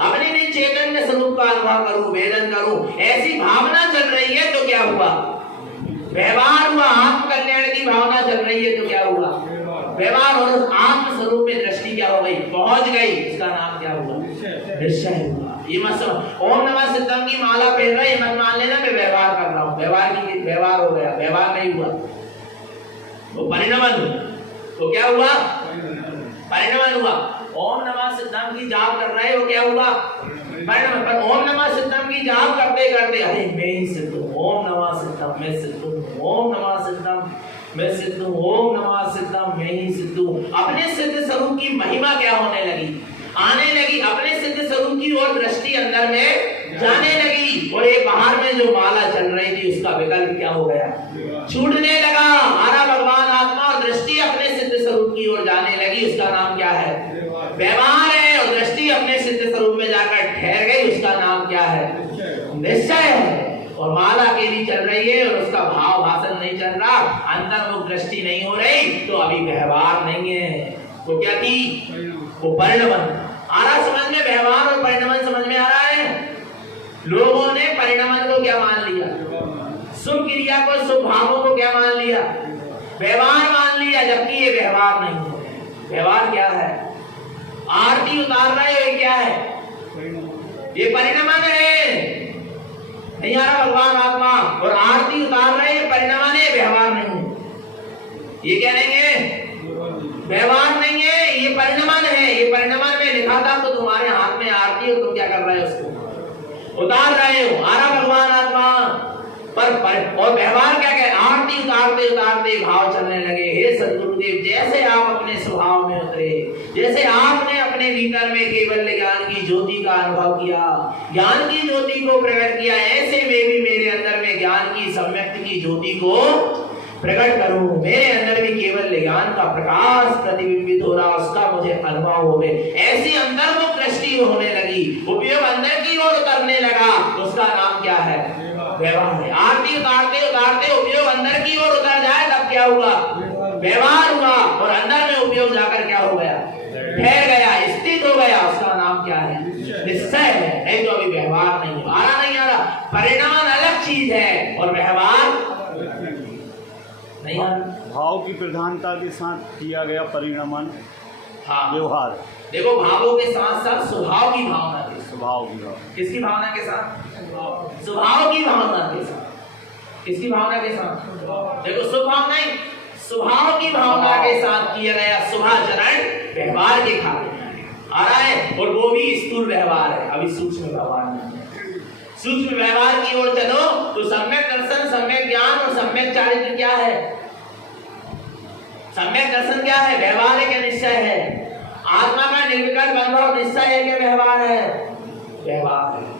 अपने निश्चेतन स्वरूप का अनुभव करूं, वेदन करूं, ऐसी भावना चल रही है तो क्या हुआ? व्यवहार हुआ। आत्म कल्याण की भावना चल रही है तो क्या हुआ? व्यवहार। और उस आत्म स्वरूप में दृष्टि क्या हो गई? पहुंच गई। इसका नाम क्या हुआ? निश्चय हुआ। ये मत समझ। ओम नमः सिद्धम की माला पहन रहा है, मत मान लेना मैं व्यवहार कर रहा हूं। व्यवहार हो गया, व्यवहार नहीं हुआ, वो परिणमन हुआ। तो क्या हुआ? परिणमन हुआ। ओम नमः सिद्धम की जाप कर रहे हो, क्या हुआ? परिणमन। पर ओम नमः सिद्धम की जाप करते करते अरे मैं ही सिद्ध हूँ, ओम नमः सिद्धम मैं सिद्ध हूँ, ओम नमः सिद्धम मैं सिद्ध हूँ, ओम नमः सिद्धम मैं ही सिद्ध हूँ। अपने सिद्ध स्वरूप की महिमा क्या होने लगी? आने लगी। अपने सिद्ध स्वरूप की ओर दृष्टि अंदर में जाने लगी। और ये बाहर में जो माला चल रही थी उसका विकल्प क्या हो गया? छूटने लगा। आरा भगवान आत्मा और दृष्टि अपने सिद्ध स्वरूप की ओर जाने लगी। उसका नाम क्या है? व्यवहार है। और दृष्टि अपने सिद्ध स्वरूप में जाकर ठहर गई। उसका नाम क्या है? निश्चय है। और माला अकेली चल रही है और उसका भाव भाषण नहीं चल रहा, अंतर्मुख दृष्टि नहीं हो रही, तो अभी व्यवहार नहीं है। वो क्या थी? वो परिणमन। आ रहा समझ में? व्यवहार और परिणमन समझ में आ रहा है? लोगों ने परिणमन को क्या मान लिया? शुभ क्रिया को, शुभ भावों को क्या मान लिया? व्यवहार मान लिया, जबकि ये व्यवहार नहीं है। व्यवहार क्या है? आरती उतार रहे हो, ये क्या है? ये परिणमन है। नहीं आ रहा भगवान आत्मा? और आरती उतार रहे हैं, परिणमन है, व्यवहार नहीं है। ये क्या नहीं है? व्यवहार नहीं है, ये परिणमन है। ये परिणमन में लिखा था तो तुम्हारे हाथ में आरती और तुम क्या कर रहे हो? उसको उतार रहे हो। आ रहा भगवान आत्मा? पर और व्यवहार क्या कहे? आरती उतारते उतारते भाव चलने लगे। हे सद्गुरुदेव, जैसे आप अपने स्वभाव में उतरे, जैसे आपने अपने भीतर में केवल ज्ञान की ज्योति का अनुभव किया, ज्ञान की ज्योति को प्रकट किया, ऐसे में भी मेरे अंदर में ज्ञान की सम्यक्त की ज्योति को प्रकट करूं। मेरे अंदर भी केवल ज्ञान का प्रकाश प्रतिबिंबित हो रहा, उसका मुझे अनुभव हो गए। ऐसी अंतर्मुख दृष्टि होने लगी, उपयोग अंदर की ओर उतरने लगा। उसका नाम क्या है? व्यवहार है। आरती उतारते उतारते उपयोग अंदर की ओर उतर जाए तब क्या हुआ? व्यवहार हुआ। और अंदर में उपयोग जाकर क्या हो गया? ठहर गया, स्थित हो गया। उसका नाम क्या है? निश्चय है। नहीं तो अभी व्यवहार नहीं आ रहा। नहीं आ रहा। परिणाम अलग चीज है और व्यवहार नहीं आ रहा। भाव की प्रधानता के साथ किया गया परिणमन। हाँ, व्यवहार। देखो, भावों के साथ साथ स्वभाव की भावना के साथ। स्वभाव की भाव। किसकी भावना के साथ? स्वभाव की भावना के साथ। किसकी भावना के साथ? देखो, स्वभाव नहीं, स्वभाव की भावना के साथ किया गया शुभाचरण व्यवहार के खाते आ रहा है। और वो भी स्थूल व्यवहार है, अभी सूक्ष्म व्यवहार नहीं है। सूक्ष्म व्यवहार की ओर चलो तो सम्यक दर्शन, सम्यक ज्ञान और सम्यक चारित्र क्या है? सम्यक दर्शन क्या है? व्यवहार है क्या निश्चय है? आत्मा का निर्विकल्प अनुभव निश्चय है क्या व्यवहार है? व्यवहार है।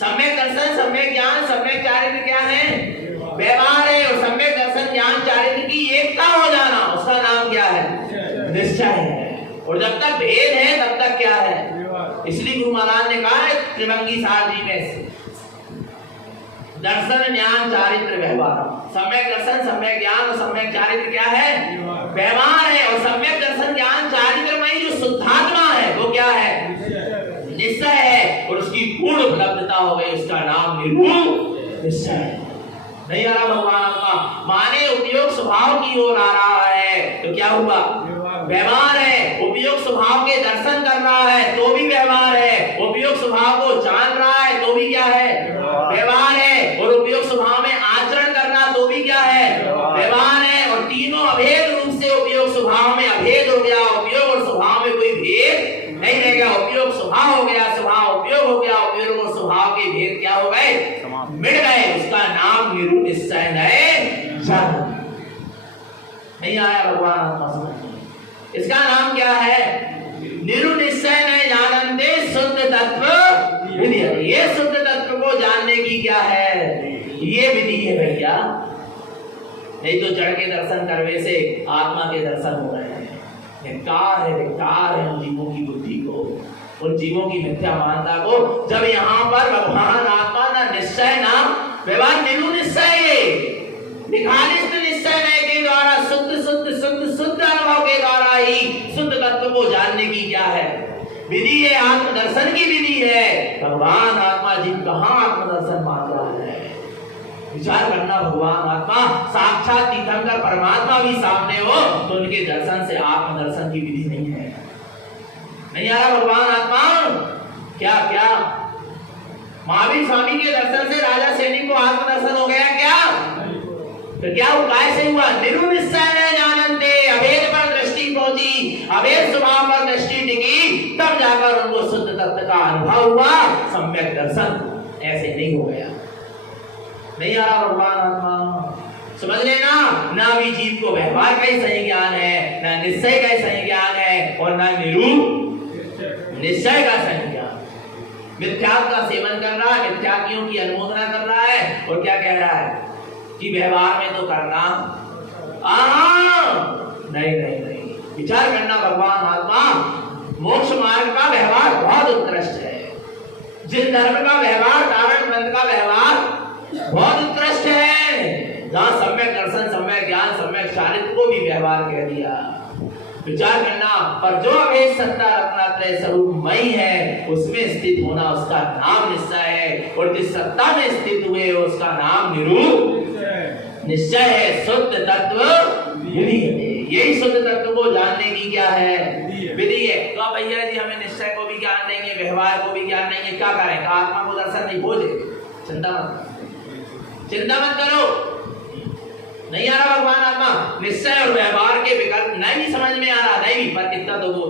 सम्यक दर्शन, सम्यक ज्ञान, सम्यक चारित्र क्या है? व्यवहार है। और सम्यक दर्शन, ज्ञान, चारित्र की एकता हो जाना, उसका नाम क्या है? निश्चय है। और जब तक भेद है तब तक क्या है? इसलिए गुरु महाराज ने कहा है त्रिभंगी सार जी में, दर्शन, ज्ञान, चारित्र, व्यवहार। सम्यक दर्शन, सम्यक ज्ञान और सम्यक चारित्र क्या है? व्यवहार है। और सम्यक दर्शन, ज्ञान, चारित्र में जो शुद्धात्मा है वो क्या है? निश्चय है। और उसकी पूर्ण उपलब्धता हो गई, उसका नाम निर्गुण निश्चय है। नहीं आ रहा भगवान आत्मा? माने उपयोग स्वभाव की ओर आ रहा है तो क्या हुआ? व्यवहार है। उपयोग स्वभाव के दर्शन कर रहा है तो भी व्यवहार है। उपयोग स्वभाव को जान रहा है तो भी क्या है? व्यवहार है। और उपयोग स्वभाव में आचरण करना तो भी क्या है? व्यवहार है। और तीनों अभेद रूप से उपयोग स्वभाव में अभेद हो गया। उपयोग और स्वभाव में कोई भेद नहीं रह गया। उपयोग स्वभाव हो गया, स्वभाव उपयोग हो गया, उपयोग और स्वभाव के भेद क्या हो गए? मिट गए। उसका नाम निरुनिश्चय नहीं आया भगवान आत्मा समझ। इसका नाम क्या है? निरुनिश्चय न जानन्ते शुद्ध तत्व विधि। ये शुद्ध तत्व को जानने की क्या है? ये विधि है भैया। नहीं तो जड़ के दर्शन करने से आत्मा के दर्शन हो रहे हैं। धिक्कार है, धिक्कार है उन जीवों की बुद्धि को, उन जीवों की मिथ्या मानता को। जब यहाँ पर भगवान आत्मा ना निश्चय ना व्यवहार, निरुनिश्चय निखालिस्त निश्चय के द्वारा शुद्ध शुद्ध शुद्ध शुद्ध अनुभव के द्वारा ही शुद्ध तत्व को जानने की क्या है? विधि है। आत्मदर्शन की विधि है। भगवान आत्मा जी कहाँ आत्मदर्शन मान रहा है? विचार करना। भगवान आत्मा साक्षात तीर्थंकर परमात्मा भी सामने हो तो उनके दर्शन से आत्मदर्शन की विधि नहीं है। नहीं आ रहा भगवान आत्मा? क्या क्या महावीर स्वामी के दर्शन से राजा सैनिक को आत्मदर्शन हो गया क्या? तो क्या वो कैसे हुआ? निरुनिश्चय न जानन्ते, अभेद पर दृष्टि पहुंची। अभेद स्वभाव पर दृष्टि टिकी, तब जाकर उनको शुद्ध तत्व का अनुभव हुआ, सम्यक दर्शन। ऐसे नहीं हो गया, नहीं आ रहा भगवान आत्मा। समझ लेना, ना भी जीव को व्यवहार का ही सही ज्ञान है, ना निश्चय का ही सही ज्ञान है, और ना निरूप निश्चय का सही ज्ञान। मिथ्यात्व का सेवन कर रहा है, मिथ्यात्वियों की अनुमोदना कर रहा है, और क्या कह रहा है कि व्यवहार में तो करना नहीं नहीं नहीं। विचार करना भगवान आत्मा, मोक्ष मार्ग का व्यवहार बहुत उत्कृष्ट है। जिन धर्म का व्यवहार, धारण ग्रंथ का व्यवहार बहुत उत्कृष्ट है, जहां सम्यक दर्शन, सम्यक ज्ञान, सम्यक चारित्र को भी व्यवहार कह दिया। विचार करना, पर जो अभेद सत्ता रत्नात्रय स्वरूपमयी है, उसमें स्थित होना उसका नाम निश्चय है, और जिस सत्ता में स्थित हुए उसका नाम निरूप निश्चय है, शुद्ध तत्व विधि है। यही शुद्ध तत्व को जानने की क्या है, विधि है। तो भैया जी हमें निश्चय को भी ज्ञान नहीं है, व्यवहार को भी ज्ञान नहीं है, क्या करें? आत्मा को दर्शन नहीं हो जाए, चिंता मत करो, नहीं आ रहा भगवान आत्मा। निश्चय और व्यवहार के विकल्प नहीं भी समझ में आ रहा, नहीं भी, पर कितना तो वो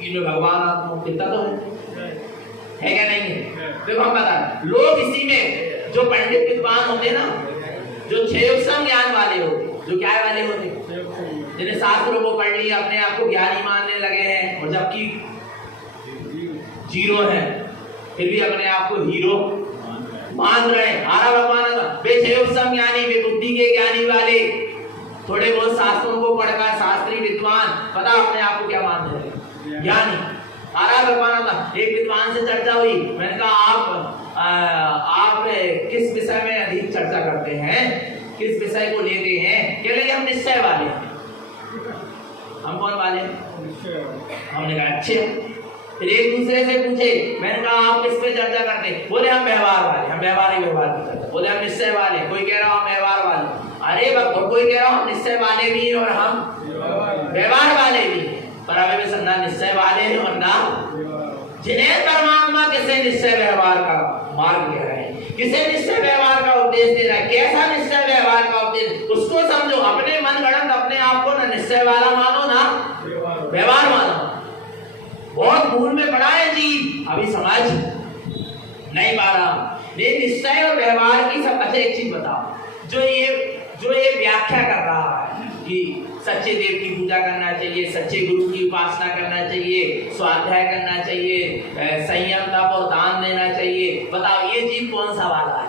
इनमें भगवान आत्मा कितना तो है क्या नहीं है? देखो हम बता, लोग इसी में जो पंडित विद्वान होते ना, जो क्षयोक्षम ज्ञान वाले होते, जो क्या वाले होते, जिन्हें शास्त्रों को पढ़ लिया, अपने आप को ज्ञानी मानने लगे हैं, और जबकि जीरो है, फिर भी अपने आप को हीरो मान रहे हैं। आरा भगवान वे क्षयोक्षम ज्ञानी, वे बुद्धि के ज्ञानी वाले, थोड़े बहुत शास्त्रों को पढ़कर शास्त्री विद्वान, पता अपने आप को क्या मान रहे हैं, ज्ञानी। आरा भगवान, एक विद्वान से चर्चा हुई, मैंने कहा आप किस विषय में अधिक चर्चा करते हैं, किस विषय को लेते हैं? कह रहे हम निश्चय वाले हैं। हम कौन वाले? हमने कहा अच्छे। फिर एक दूसरे से पूछे, मैंने कहा आप किस पे चर्चा करते हैं? बोले हम व्यवहार वाले, हम व्यवहार की चर्चा। बोले हम निश्चय वाले, कोई कह रहा हम व्यवहार वाले। अरे भक्तों, कोई कह रहा हम निश्चय वाले भी और हम व्यवहार वाले भी, पर अभी भी ना निश्चय वाले हैं और ना जिन्हें परमात्मा किसे निश्चय व्यवहार का मार्ग कह रहे हैं, किसे निश्चय व्यवहार का उपदेश दे रहा है। कैसा निश्चय व्यवहार का उपदेश, उसको समझो। अपने मन गणत अपने आप को ना निश्चय वाला मानो ना व्यवहार मानो। बहुत भूल में पड़ा है जी, अभी समझ नहीं पा रहा। ये निश्चय और व्यवहार की सब। अच्छा एक चीज बताओ, जो ये व्याख्या कर रहा है कि सच्चे देव की पूजा करना चाहिए, सच्चे गुरु की उपासना करना चाहिए, स्वाध्याय करना चाहिए, संयम तप और दान देना चाहिए, बताओ ये जीव कौन सा वाला है?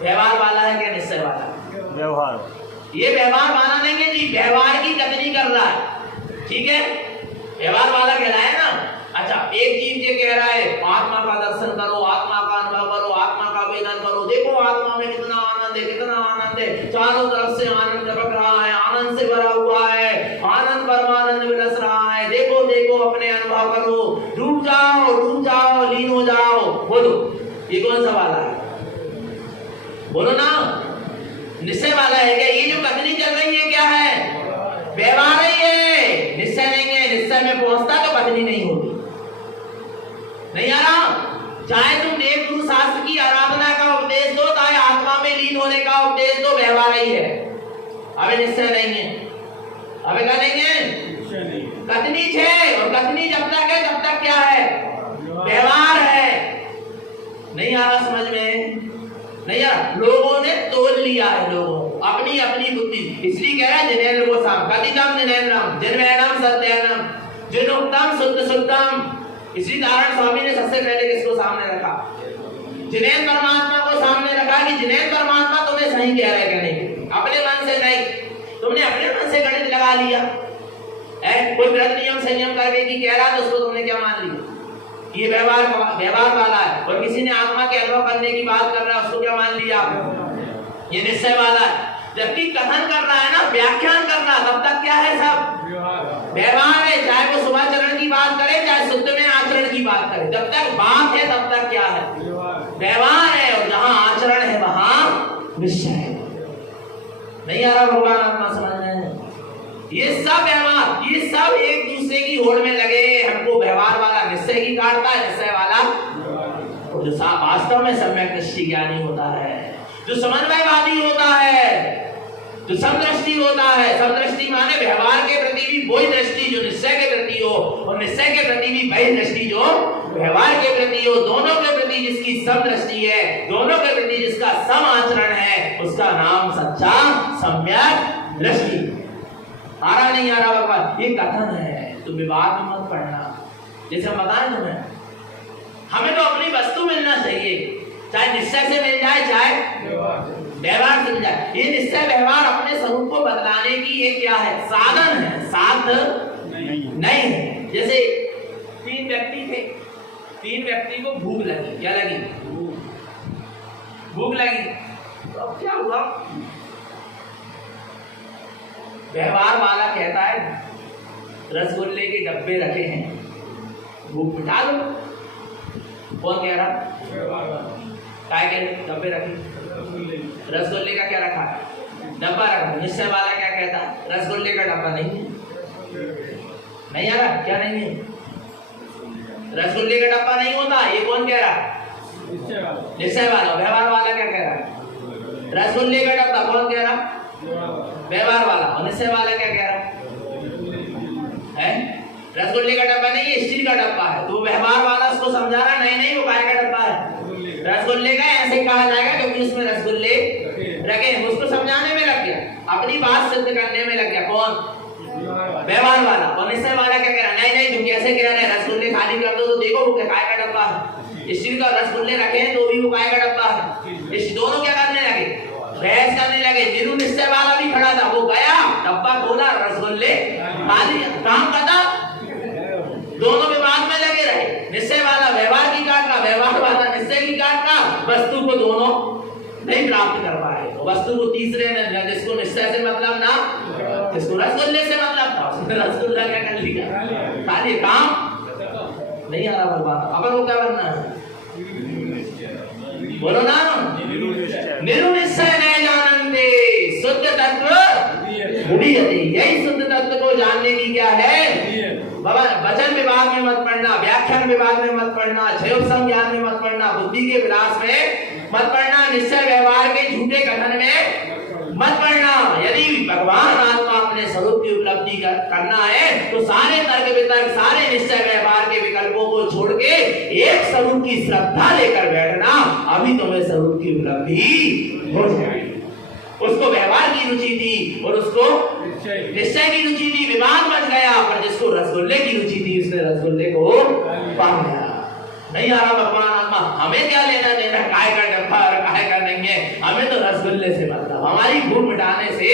व्यवहार वाला है क्या निश्चय वाला? व्यवहार। ये व्यवहार वाला नहीं है जी, व्यवहार की कथनी कर रहा है, ठीक है? व्यवहार वाला कह रहा है ना। अच्छा, एक जीव ये कह रहा है आत्मा का दर्शन करो, आत्मा का अनुभव करो, आत्मा का वेदन करो, देखो आत्मा में कितना आनंद है, कितना आनंद है, चारों तरफ से आनंद टपक रहा है, आनंद से भरा हुआ है, आनंद परमानंद विलस रहा है, देखो देखो अपने अनुभव करो, डूब जाओ, लीन हो जाओ। बोलो ये कौन सा वाला है? बोलो ना, निश्चय वाला है क्या? ये जो कथनी चल रही है क्या है? व्यवहार ही है, निश्चय नहीं है। निश्चय में पहुंचता तो कथनी नहीं होती। नहीं आ रहा? चाहे तुम देव गुरु शास्त्र की आराधना का उपदेश दो, चाहे आत्मा में लीन होने का उपदेश दो, व्यवहार ही है। अबे निश्चय नहीं है, अबे क्या नहीं है? कथनी है, और कथनी जब तक है तब तक क्या है? व्यवहार है। नहीं आ रहा समझ में? नहीं यार, लोगों ने तोल लिया है, लोगों अपनी अपनी बुद्धि। इसलिए कह रहा है जिनेन्द्र को साम कथितम जिनेन्द्रम जिनवैनम सत्यनम जिनोक्तम शुद्ध शुद्धम। इसी नारायण स्वामी ने सबसे पहले किसको सामने रखा? जिनेन्द्र परमात्मा को सामने रखा कि जिनेन्द्र परमात्मा तुम्हें सही कह रहा है क्या? नहीं, अपने मन से नहीं, तुमने अपने मन से गणित लगा लिया है। कोई व्रत नियम संयम करके की कह रहा है तो उसको तुमने क्या मान लिया? ये व्यवहार वाला है। और किसी ने आत्मा के अनुभव करने की बात कर रहा है, उसको क्या मान लिया? ये निश्चय वाला है। जबकि कथन कर रहा है ना, व्याख्यान कर रहा, तब तक क्या है? सब व्यवहार है। चाहे वो शुभ चरण की बात करे, चाहे शुद्ध में आचरण की बात करे, जब तक बात है तब तक क्या है? व्यवहार है। और जहां आचरण है वहां निश्चय है। नहीं आ रहा भगवान आत्मा समझ में? ये सब व्यवहार, ये सब एक दूसरे की होड़ में लगे। हमको व्यवहार वाला निश्चय की काटता है, निश्चय वाला और जो वास्तव में सम्यक दृष्टि ज्ञानी होता है, जो समन्वयवादी होता है, जो समदृष्टि होता है, समदृष्टि माने व्यवहार के प्रति भी वही दृष्टि जो निश्चय के प्रति हो, और निश्चय के प्रति भी वही दृष्टि जो व्यवहार के प्रति हो। दोनों के प्रति जिसकी समदृष्टि है, दोनों के प्रति जिसका सम आचरण है, उसका नाम सच्चा सम्यक दृष्टि। आ रहा नहीं आ रहा भगवान? ये कथन है, तो विवाद में मत पढ़ना। जैसे हम बताएं तुम्हें, हमें तो अपनी वस्तु मिलना चाहिए, चाहे निश्चय से मिल जाए चाहे व्यवहार से मिल जाए। ये निश्चय व्यवहार अपने स्वरूप को बदलाने की ये क्या है? साधन है, साध नहीं है। जैसे तीन व्यक्ति थे, तीन व्यक्ति को भूख लगी। क्या लगी? भूख लगी। तो अब क्या हुआ? व्यवहार वाला कहता है रसगुल्ले के डब्बे रखे हैं, भूख मिटा दो। कौन कह रहा? क्या कह रहे? डब्बे रखे, रसगुल्ले का क्या रखा? डब्बा रखा। निश्चय वाला क्या कहता? रसगुल्ले का डब्बा नहीं है। नहीं आ रहा? क्या नहीं है? रसगुल्ले का डब्बा नहीं होता। ये कौन कह रहा? निश्चय वाला। व्यवहार वाला क्या कह रहा? रसगुल्ले का डब्बा। कौन कह रहा? व्यवहार वाला। और निश्चय वाला क्या कह रहा है? रसगुल्ले का डब्बा नहीं है, स्टील का डब्बा है। तो व्यवहार वाला उसको समझा रहा नहीं नहीं वो काय का डब्बा है, रसगुल्ले का ऐसे कहा जाएगा क्योंकि उसमें रसगुल्ले रखे। उसको समझाने में लग गया, अपनी बात सिद्ध करने में लग गया। कौन? व्यवहार वाला। और निश्चय वाला क्या कह रहा? नहीं नहीं तुम कैसे कह रहे हैं, रसगुल्ले खाली कर दो तो देखो वो काय का डब्बा है। स्टील का रसगुल्ले रखे हैं तो भी वो काय का डब्बा है। इस दोनों क्या करने लगे? बहस करने लगे। जिन्हों निश्चय वाला भी खड़ा था, वो गया डब्बा खोला, रसगुल्ले खाली, काम करता। दोनों विवाद में लगे रहे। निश्चय वाला व्यवहार की काट का, व्यवहार वाला निश्चय की काट का। वस्तु को दोनों नहीं प्राप्त कर पाए। वस्तु को तीसरे ने, जिसको निश्चय से मतलब ना, जिसको रसगुल्ले से मतलब था, उसने रसगुल्ला क्या कर लिया? खाली। काम नहीं आ रहा भगवान। अपन को क्या बनना है? बोलो ना, निर्निश्चय नहीं जानते शुद्ध तत्व बुद्धि। यही शुद्ध तत्व को जानने की क्या है? वचन विभाग में मत पढ़ना, व्याख्यान विभाग में मत पढ़ना, क्षयोपम ज्ञान में मत पढ़ना, बुद्धि के विलास में मत पढ़ना, निश्चय व्यवहार के झूठे कथन में मत पढ़ना। यदि भगवान आत्मा अपने स्वरूप की उपलब्धि करना है तो सारे तर्क वितर्क, सारे निश्चय व्यवहार के विकल्पों को छोड़ के एक स्वरूप की श्रद्धा लेकर बैठना, अभी तुम्हें स्वरूप की उपलब्धि हो जाएगी। उसको व्यवहार की रुचि थी और उसको निश्चय की रुचि थी, विवाद मच गया। पर जिसको रसगुल्ले की रुचि थी उसने रसगुल्ले को पा लिया। नहीं आ रहा भगवान आत्मा? हमें क्या लेना देना काय का डब्बा और काय का नहीं है, हमें तो रसगुल्ले से मतलब, हमारी भूख मिटाने से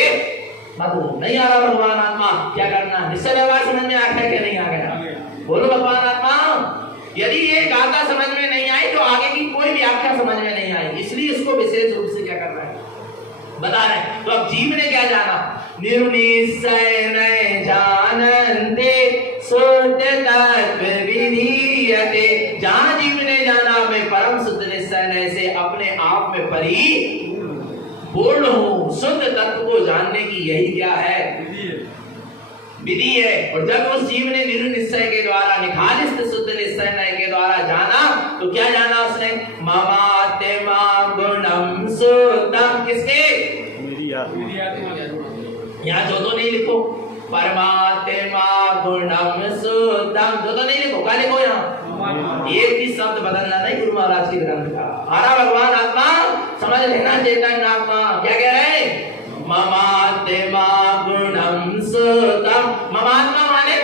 मतलब। नहीं आ रहा भगवान आत्मा? क्या करना? निश्चय व्यवहार समझ में आ गया क्या नहीं आ गया? बोलो भगवान आत्मा। यदि ये गाथा समझ में नहीं आई तो आगे की कोई व्याख्या समझ में नहीं आई, इसलिए इसको विशेष रूप से क्या करना है बता रहे। तो अब जीव ने क्या जाना? निर्निश्चय नहीं जानते शुद्ध तत्व विधीयते। जहां जीव ने जाना मैं परम शुद्ध निश्चय से अपने आप में परिपूर्ण हूं। शुद्ध तत्व को जानने की यही क्या है? विधि है। और जब उस जीव ने निर्निश्चय के द्वारा, निखालिस्त शुद्ध निश्चय के द्वारा जाना, तो क्या जाना उसने? ममात्मा गुणम शुद्धम। किसके? मेरी आत्मा। यहाँ जो तो नहीं लिखो, परमात्मा गुणम शुद्धम, जो तो नहीं लिखो। क्या लिखो यहाँ? एक भी शब्द बदलना नहीं गुरु महाराज के ग्रंथ का। हमारा भगवान आत्मा समझ लेना, चेतन आत्मा क्या कह रहे हैं? ममात्मा गुणम शुद्धम। ममात्मा माने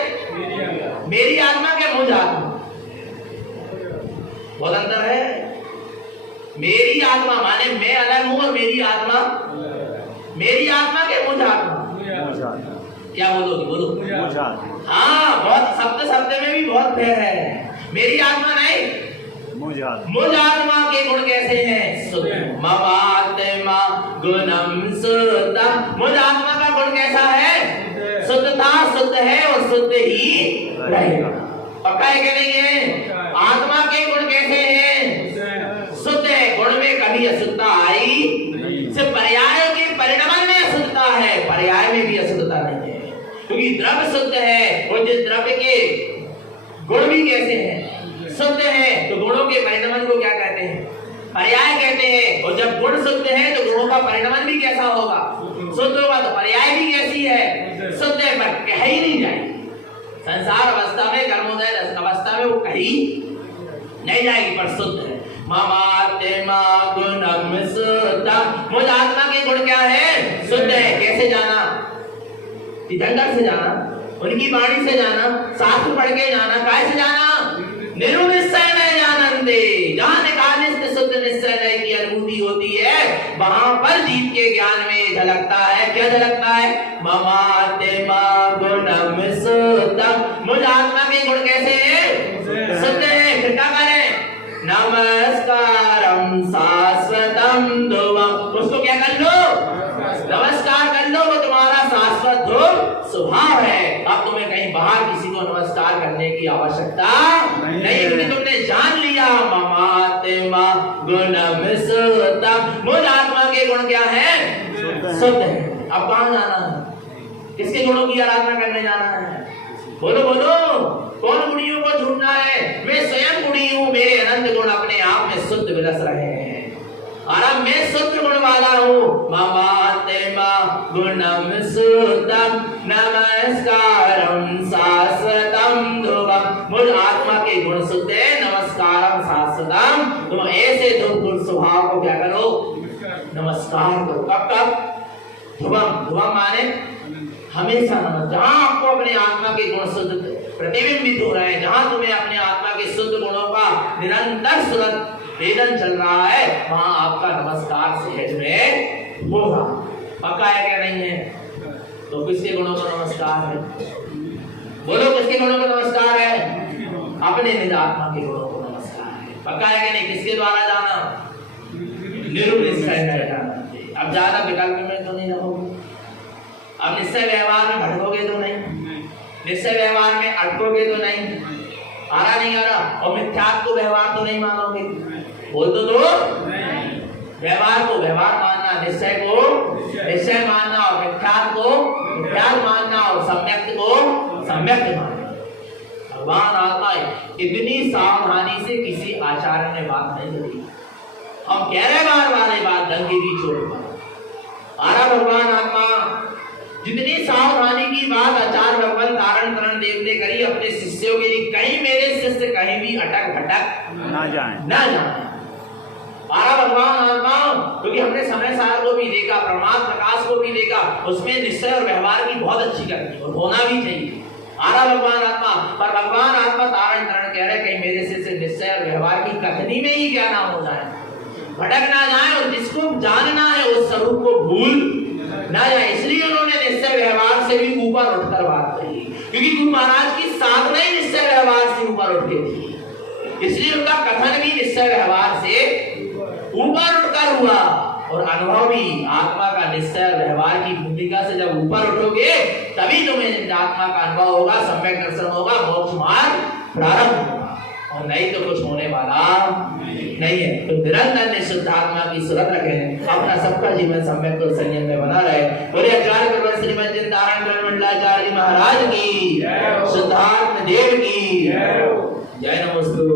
मेरी आत्मा के मुझ आत्मा, बहुत अंतर है। मेरी आत्मा माने मैं अलग हूं और मेरी आत्मा, मेरी आत्मा के मुझ आत्मा। क्या बोलोगे? बोलो। हाँ, बहुत शब्द में भी बहुत भेद है। मेरी आत्मा नहीं, मुझ आत्मा के गुण कैसे हैं? शुद्ध। ममात्मा गुणम शुद्धम। मुझ आत्मा का गुण कैसा है? शुद्धता, शुद्ध है और शुद्ध ही रहेगा। पक्का है कि नहीं है? आत्मा के गुण कैसे हैं? शुद्ध है। गुण में कभी अशुद्धता आई? सिर्फ पर्याय के परिणाम में अशुद्धता है, पर्याय में भी अशुद्धता नहीं है। क्योंकि द्रव्य शुद्ध है और जिस द्रव्य के गुण भी कैसे हैं? शुद्ध है। तो गुणों के परिणाम को क्या कहते हैं? पर्याय कहते हैं। और जब गुण शुद्ध है तो गुणों का परिणमन भी कैसा होगा? शुद्ध होगा। तो पर्याय भी कैसी है? शुद्ध है, पर कह ही नहीं जाएगी। संसार अवस्था में, कर्मोदय अवस्था में वो कही नहीं जाएगी, पर शुद्ध है। ममात्मा गुणम शुद्धम, मुझ आत्मा के गुण क्या है? शुद्ध है। कैसे जाना? तीर्थंकर से जाना, उनकी वाणी से जाना, शास्त्र पढ़ के जाना। काय से जाना? निर्निश्चय में जानंदे, जहाँ निकालिस्त शुद्ध निश्चय की अनुभूति होती है, वहां पर जीव के ज्ञान में झलकता है। क्या झलकता है? ममात्मा गुणम शुद्धम, मुझ आत्मा के गुण कैसे है? शुद्ध है। फिर क्या करें? नमस्कारम शाश्वतम ध्रुवम, उसको क्या कर लो? नमस्कार कर लो, वो तुम्हारा शाश्वत ध्रुव स्वभाव है। अब तुम्हें कहीं बाहर किसी को नमस्कार करने की आवश्यकता नहीं, क्योंकि तुमने जान लिया ममात्मा गुणम शुद्धम, मुझ आत्मा के गुण क्या है? शुद्ध है। अब कहाँ जाना है? किसके गुणों की आराधना करने जाना है? बोलो बोलो, कौन गुणियों को ढूंढना है? मैं स्वयं गुणी हूँ, मेरे अनंत गुण अपने आप में शुद्ध विलस रहे हैं, और अब मैं शुद्ध गुण वाला हूँ। ममात्मा गुणम शुद्धम नमस्कारम शाश्वतम ध्रुवम, मुझ आत्मा के गुण शुद्ध है। नमस्कारम शाश्वतम, तुम ऐसे ध्रुव स्वभाव को क्या करो? नमस्कार करो। कब कब? ध्रुवम, ध्रुवम माने हमेशा नमस्कार। जहां आपको अपने आत्मा के गुण शुद्ध प्रतिबिंबित हो रहे हैं, जहां तुम्हें अपने आत्मा के शुद्ध गुणों का निरंतर सुरत वेदन चल रहा है, वहां आपका नमस्कार सहज में होगा। पक्का है क्या? नहीं है तो किसके गुणों को नमस्कार है? बोलो, किसके गुणों को नमस्कार है? अपने निज आत्मा के गुणों को नमस्कार है। पक्का है क्या? नहीं। किसके द्वारा जाना? निरुनिश्चय में जाना। अब ज्यादा विकल्प में तो नहीं रहोगे, अब निश्चय व्यवहार में भटकोगे तो नहीं, निश्चय व्यवहार में अटकोगे तो नहीं, आ रहा नहीं आ रहा, और मिथ्यात्व को व्यवहार तो नहीं मानोगे। बोल दो व्यवहार को व्यवहार मानना, निश्चय को निश्चय मानना, और मिथ्यात्व को मिथ्यात्व मानना, और सम्यक्त को सम्यक्त मानना। भगवान आत्मा इतनी सावधानी से किसी आचार्य ने बात नहीं करी। हम कह रहे बार बार ये बात डंके की चोट पर। आरा भगवान आत्मा जितनी सावधानी की बात आचार्य भगवान तारण तरण देव ने करी अपने शिष्यों के लिए, कहीं मेरे शिष्य कहीं भी अटक भटक ना जाए, ना जाए। आरा भगवान आत्मा, क्योंकि हमने समय सार को भी देखा, प्रमाद प्रकाश को भी देखा, उसमें निश्चय और व्यवहार की बहुत अच्छी करनी और होना भी चाहिए। आरा भगवान आत्मा, पर भगवान आत्मा तारण तरण कह रहे कहीं मेरे शिष्य निश्चय और व्यवहार की कथनी में ही क्या ना हो जाए, भटक ना जाए, और जिसको जानना है उस स्वरूप को भूल ना जाए। इसलिए उन्होंने निश्चय व्यवहार से भी ऊपर उठकर बात कही, क्योंकि गुरु महाराज की साधना ही निश्चय व्यवहार से ऊपर उठ के थी। इसलिए उनका कथन भी निश्चय व्यवहार से ऊपर उठकर हुआ, और अनुभव भी आत्मा का निश्चय व्यवहार की भूमिका से जब ऊपर उठोगे, तभी तुम्हें आत्मा का अनुभव होगा, सम्यक दर्शन होगा, मोक्ष मार्ग प्रारंभ होगा, और नहीं तो कुछ होने वाला नहीं है। तो निरंतर निःशुद्ध आत्मा की सुरत रखें, अपना सबका जीवन सम्यक और संयम में बना रहे। बोले आचार्य श्रीमद जिंदारण मंडलाचार्य महाराज की, शुद्धात्म देव की जय। नमोस्तु।